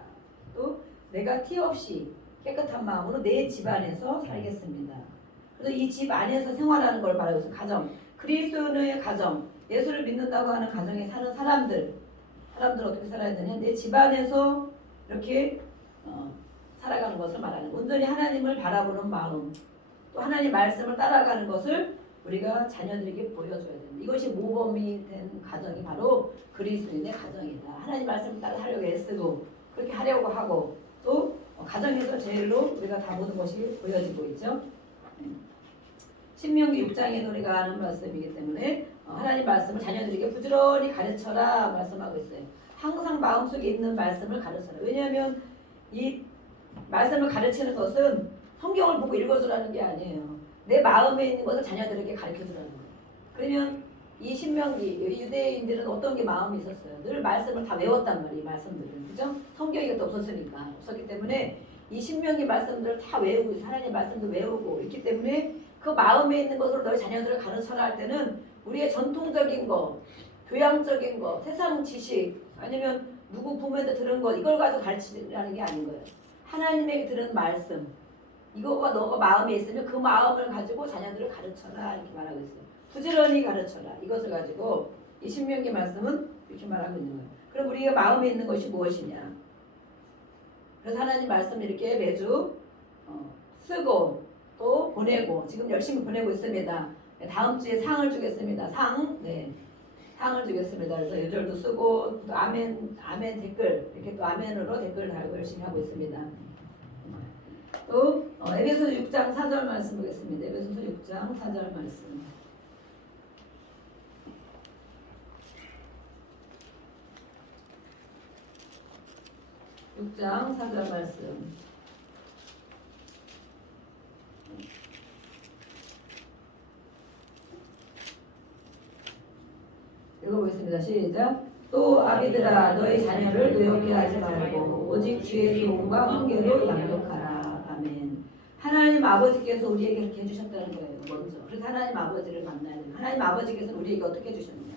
또 내가 티 없이 깨끗한 마음으로 내 집 안에서 살겠습니다. 그래서 이 집 안에서 생활하는 걸 말하고 있어요. 가정, 그리스도인의 가정, 예수를 믿는다고 하는 가정에 사는 사람들 어떻게 살아야 되냐? 내 집 안에서 이렇게 살아가는 것을 말하는 거예요. 온전히 하나님을 바라보는 마음, 또 하나님 말씀을 따라가는 것을 우리가 자녀들에게 보여줘야 됩니다. 이것이 모범이 된 가정이 바로 그리스도인의 가정이다. 하나님 말씀을 따라 하려고 애쓰고 그렇게 하려고 하고 또 가정에서 제일로 우리가 다 모든 것이 보여지고 있죠. 신명기 6장에 우리가 아는 말씀이기 때문에 하나님 말씀을 자녀들에게 부지런히 가르쳐라 말씀하고 있어요. 항상 마음속에 있는 말씀을 가르쳐라. 왜냐하면 이 말씀을 가르치는 것은 성경을 보고 읽어주라는 게 아니에요. 내 마음에 있는 것을 자녀들에게 가르쳐주라는 거예요. 그러면 이 신명기 유대인들은 어떤 게 마음이 있었어요. 늘 말씀을 다 외웠단 말이에요. 말씀들을. 그죠? 성경이 또 없었기 때문에 이 신명기 말씀들을 다 외우고 하나님의 말씀도 외우고 있기 때문에 그 마음에 있는 것으로 너희 자녀들을 가르쳐라 할 때는 우리의 전통적인 거, 교양적인 거, 세상 지식 아니면 누구 부모한테 들은 거 이걸 가지고 가르치라는 게 아닌 거예요. 하나님에게 들은 말씀 이거가 너가 마음에 있으면 그 마음을 가지고 자녀들을 가르쳐라 이렇게 말하고 있어요. 부지런히 가르쳐라. 이것을 가지고 이 신명기 말씀은 이렇게 말하고 있는 거예요. 그럼 우리가 마음에 있는 것이 무엇이냐? 그래서 하나님 말씀 이렇게 매주 쓰고 또 보내고 지금 열심히 보내고 있습니다. 다음 주에 상을 주겠습니다. 상을 주겠습니다. 그래서 예절도 쓰고 또 아멘 댓글 이렇게 또 아멘으로 댓글 달고 열심히 하고 있습니다. 또 에베소서 6장 4절 말씀 보겠습니다. 에베소서 6장 4절 말씀. (6장 4절) 말씀. 읽어보겠습니다. 시작. 또 아비들아 너희 자녀를 노엽게 하지 말고 오직 주의 교훈과 훈계로 양육하라. 아멘. 하나님 아버지께서 우리에게 이렇게 해주셨다는 거예요. 먼저. 그래서 하나님 아버지를 만나야 됩니다. 하나님 아버지께서 우리에게 어떻게 해주셨느냐,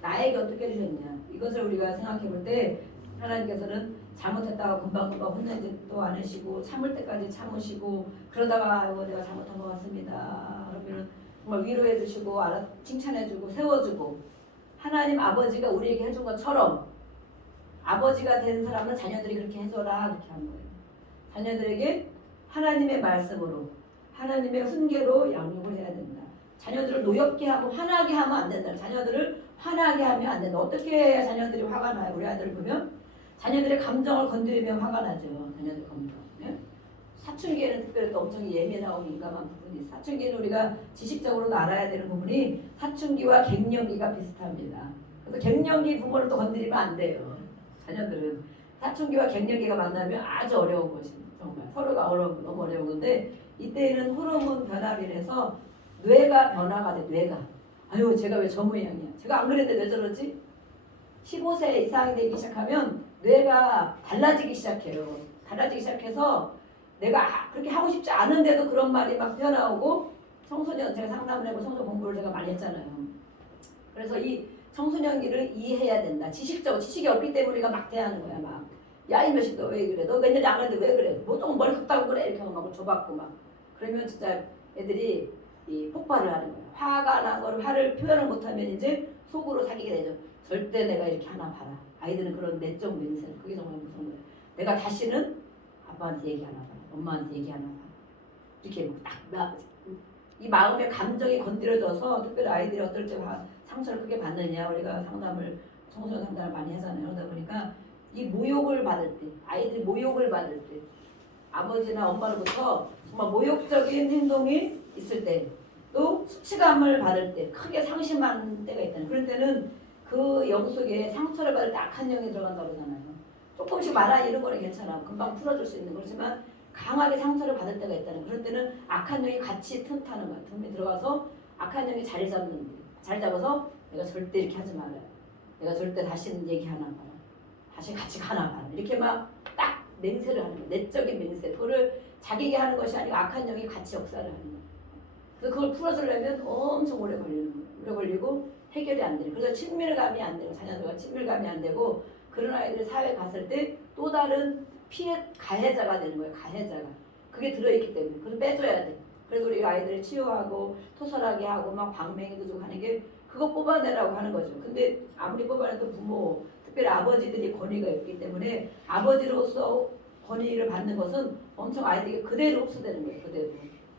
나에게 어떻게 해주셨느냐, 이것을 우리가 생각해 볼 때 하나님께서는 잘못했다가 금방금방 혼내지도 않으시고 참을 때까지 참으시고 그러다가 아이고 내가 잘못한 것 같습니다 그러면 정말 위로해 주시고 칭찬해 주고 세워주고 하나님 아버지가 우리에게 해준 것처럼 아버지가 된 사람은 자녀들이 그렇게 해줘라 이렇게 한 거예요. 자녀들에게 하나님의 말씀으로 하나님의 훈계로 양육을 해야 된다. 자녀들을 노엽게 하고 화나게 하면 안 된다. 자녀들을 화나게 하면 안 된다. 어떻게 해야 자녀들이 화가 나요? 우리 아들을 보면 자녀들의 감정을 건드리면 화가 나죠. 자녀들 감정. 예? 사춘기에는 특별히 또 엄청 예민하고 민감한 부분이 있어요. 사춘기는 우리가 지식적으로도 알아야 되는 부분이 사춘기와 갱년기가 비슷합니다. 그래서 갱년기 부모를 또 건드리면 안 돼요. 자녀들은 사춘기와 갱년기가 만나면 아주 어려운 것입니다. 정말 서로가 너무 어려운 건데 이때는 호르몬 변화로 인해서 뇌가 변화가 돼. 뇌가 아유 제가 왜 저 모양이야. 제가 안 그랬는데 왜 저러지? 15세 이상이 되기 시작하면 뇌가 달라지기 시작해요. 달라지기 시작해서 내가 그렇게 하고 싶지 않은데도 그런 말이 막 튀어나오고 청소년 제가 상담을 해고 청소 공부를 제가 많이 했잖아요. 그래서 이 청소년기를 이해해야 된다. 지식이 없기 때문에 우리가 막 대하는 거야. 막 야 이 몇시 너 왜 그래? 너 맨날 안 하는데 왜 그래? 뭐 좀 머리 컸다고 그래? 이렇게 막 줘봤고 막 그러면 진짜 애들이 이 폭발을 하는 거야. 화가 난 거를 화를 표현을 못하면 이제 속으로 사귀게 되죠. 절대 내가 이렇게 하나 봐라. 아이들은 그런 내적 맹세 그게 정말 무서운 거예요. 내가 다시는 아빠한테 얘기하나 봐라. 엄마한테 얘기하나 봐라. 이렇게 딱 이 마음의 감정이 건드려져서 특별히 아이들이 어떨 때 상처를 크게 받느냐 우리가 청소년 상담을 많이 하잖아요. 그러다 보니까 이 모욕을 받을 때 아이들이 모욕을 받을 때 아버지나 엄마로부터 정말 모욕적인 행동이 있을 때 또 수치감을 받을 때 크게 상심하는 때가 있다는 그런 때는 그 영 속에 상처를 받을 때 악한 영이 들어간다고 그러잖아요. 조금씩 말아 이런 거는 괜찮아. 금방 풀어줄 수 있는 거지만 강하게 상처를 받을 때가 있다는 그런 때는 악한 영이 같이 틈타는 거야. 틈이 들어가서 악한 영이 자리 잡아서 내가 절대 이렇게 하지 말아요. 내가 절대 다시는 얘기하나 봐라. 다시 같이 가나 봐라. 이렇게 막 딱 맹세를 하는 거야. 내적인 맹세. 그거를 자기에게 하는 것이 아니고 악한 영이 같이 역사를 하는 거야. 그래서 그걸 풀어주려면 엄청 오래 걸리는 거야. 오래 걸리고 해결이 안 돼요. 그래서 친밀감이 안 되고 자녀들과 친밀감이 안 되고 그런 아이들이 사회에 갔을 때 또 다른 피해 가해자가 되는 거예요. 가해자가. 그게 들어있기 때문에. 그래서 빼줘야 돼. 그래서 우리 아이들을 치유하고 토설하게 하고 막 방맹이도 주고 하는 게 그거 뽑아내라고 하는 거죠. 근데 아무리 뽑아내도 부모, 특별히 아버지들이 권위가 있기 때문에 아버지로서 권위를 받는 것은 엄청 아이들에게 그대로 흡수되는 거예요. 그대로.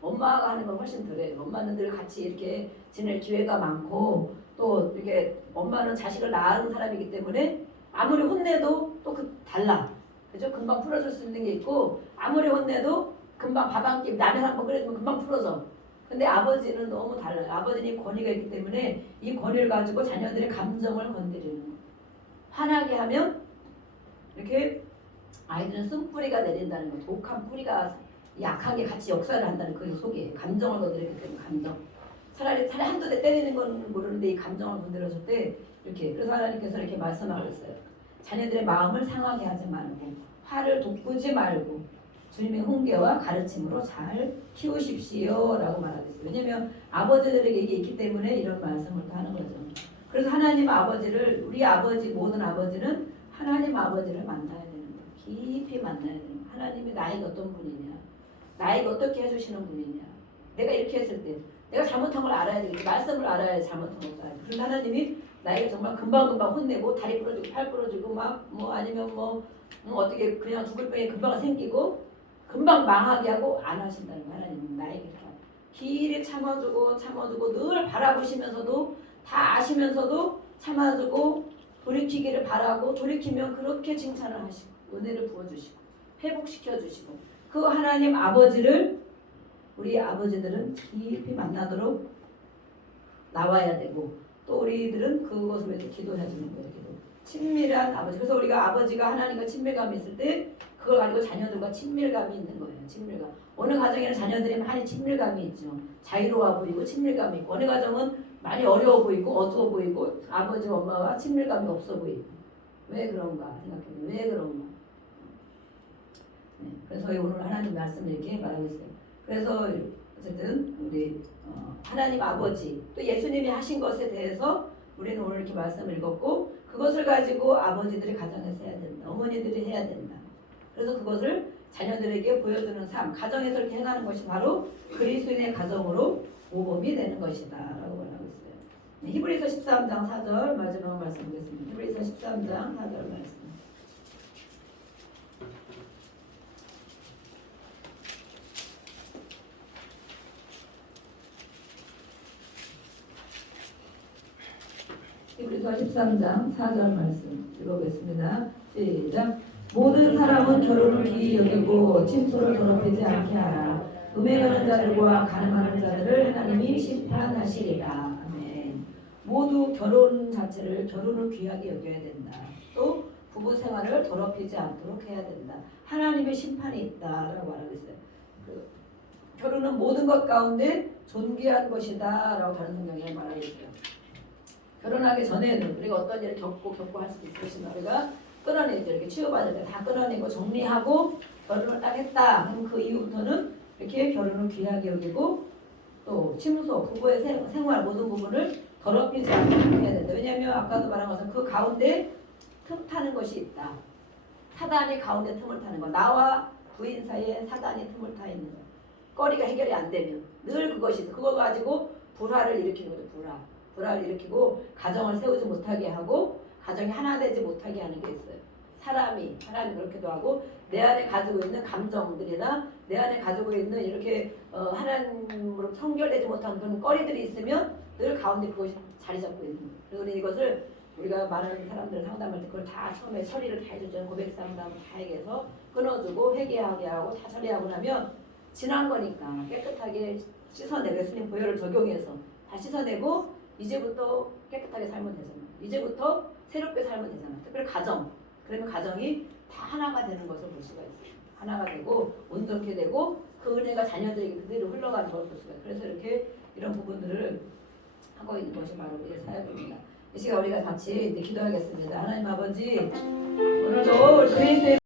엄마가 하는 건 훨씬 덜해요. 엄마는 늘 같이 이렇게 지낼 기회가 많고 또 이렇게 엄마는 자식을 낳은 사람이기 때문에 아무리 혼내도 또 달라. 그죠? 금방 풀어줄 수 있는 게 있고 아무리 혼내도 금방 밥 한 끼 라면 한 번 끓여주면 금방 풀어져. 근데 아버지는 너무 달라요. 아버지는 권위가 있기 때문에 이 권위를 가지고 자녀들의 감정을 건드리는 거예요. 화나게 하면 이렇게 아이들은 쓴뿌리가 내린다는 거. 독한 뿌리가 약하게 같이 역사를 한다는 그 속에 감정을 건드리기 때문에 감정. 차라리 한두 대 때리는 건 모르는데 이 감정을 건드려줄 때 이렇게 그래서 하나님께서 이렇게 말씀하고 있어요. 자녀들의 마음을 상하게 하지 말고 화를 돋구지 말고 주님의 훈계와 가르침으로 잘 키우십시오 라고 말하고 있어요. 왜냐하면 아버지들에게 이게 있기 때문에 이런 말씀을 하는 거죠. 그래서 하나님 아버지를 우리 아버지 모든 아버지는 하나님 아버지를 만나야 되는 거예요. 깊이 만나야 되는 거예요. 하나님이 나에게 어떤 분이냐 나에게 어떻게 해주시는 분이냐 내가 이렇게 했을 때 내가 잘못한 걸 알아야 되겠지. 말씀을 알아야 잘못한 것도 알아야 돼. 그런데 하나님이 나에게 정말 금방금방 혼내고 다리 부러지고 팔 부러지고 막 뭐 아니면 어떻게 그냥 죽을 병이 금방 생기고 금방 망하게 하고 안 하신다는 거야. 하나님은 나에게 이렇게 길이 참아주고 늘 바라보시면서도 다 아시면서도 참아주고 돌이키기를 바라고 돌이키면 그렇게 칭찬을 하시고 은혜를 부어주시고 회복시켜주시고 그 하나님 아버지를 우리 아버지들은 깊이 만나도록 나와야 되고 또 우리들은 그것을 위해서 기도해 주는 거예요. 기도. 친밀한 아버지. 그래서 우리가 아버지가 하나님과 친밀감이 있을 때 그걸 가지고 자녀들과 친밀감이 있는 거예요. 친밀감. 어느 가정에는 자녀들이 많이 친밀감이 있죠. 자유로워 보이고 친밀감이 있고 어느 가정은 많이 어려워 보이고 어두워 보이고 아버지 엄마와 친밀감이 없어 보이고 왜 그런가 생각해요. 왜 그런가. 네, 그래서 오늘 하나님 말씀 이렇게 말하고 있어요. 그래서 어쨌든 우리 하나님 아버지 또 예수님이 하신 것에 대해서 우리는 오늘 이렇게 말씀을 읽었고 그것을 가지고 아버지들이 가정에서 해야 된다. 어머니들이 해야 된다. 그래서 그것을 자녀들에게 보여주는 삶, 가정에서 이렇게 해가는 것이 바로 그리스도인의 가정으로 모범이 되는 것이다 라고 말하고 있어요. 네, 히브리서 13장 4절 마지막 말씀 보겠습니다. 히브리서 13장 4절 말씀. 히브리서 13장 4절 말씀 읽어보겠습니다. 시작. 모든 사람은 결혼을 기이 여기고 침소를 더럽히지 않게 하라. 음행하는 자들과 간음하는 자들을 하나님이 심판하시리라. 아멘. 모두 결혼 자체를 결혼을 귀하게 여겨야 된다. 또 부부 생활을 더럽히지 않도록 해야 된다. 하나님의 심판이 있다라고 말하고 있어요. 그 결혼은 모든 것 가운데 존귀한 것이다라고 다른 성경에 말하고 있어요. 결혼하기 전에는 우리가 어떤 일을 겪고 할 수도 있겠지만 우리가 끊어내죠. 이렇게 치유받을 때 다 끊어내고 정리하고 결혼을 딱 했다. 그럼 그 이후부터는 이렇게 결혼을 귀하게 여기고 또 침소, 부부의 생활 모든 부분을 더럽히지 않도록 해야 된다. 왜냐하면 아까도 말한 것처럼 그 가운데 틈 타는 것이 있다. 사단이 가운데 틈을 타는 거. 나와 부인 사이에 사단이 틈을 타 있는 거. 거리가 해결이 안 되면 늘 그것이 있어. 그거 가지고 불화를 일으키는 거죠. 불화를 일으키고 가정을 세우지 못하게 하고 가정이 하나 되지 못하게 하는 게 있어요. 사람이 그렇게도 하고 내 안에 가지고 있는 감정들이나 내 안에 가지고 있는 이렇게 하나님으로 성결되지 못한 그런 거리들이 있으면 늘 가운데 그것이 자리 잡고 있는 거예요. 그래서 이것을 우리가 많은 사람들 상담할 때 그걸 다 처음에 처리를 다 해주죠. 고백 상담 다 얘기해서 끊어주고 회개하게 하고 다 처리하고 나면 지난 거니까 깨끗하게 씻어내고 예수님 보혈을 적용해서 다 씻어내고 이제부터 깨끗하게 살면 되잖아. 이제부터 새롭게 살면 되잖아. 특별히 가정. 그러면 가정이 다 하나가 되는 것을 볼 수가 있어요. 하나가 되고 온전케 되고 그 은혜가 자녀들에게 그대로 흘러가는 것을 볼 수가 있어요. 그래서 이렇게 이런 부분들을 하고 있는 것이 바로 우리의 사역입니다. 이 시간 우리가 같이 이제 기도하겠습니다. 하나님 아버지 오늘도 그리스도의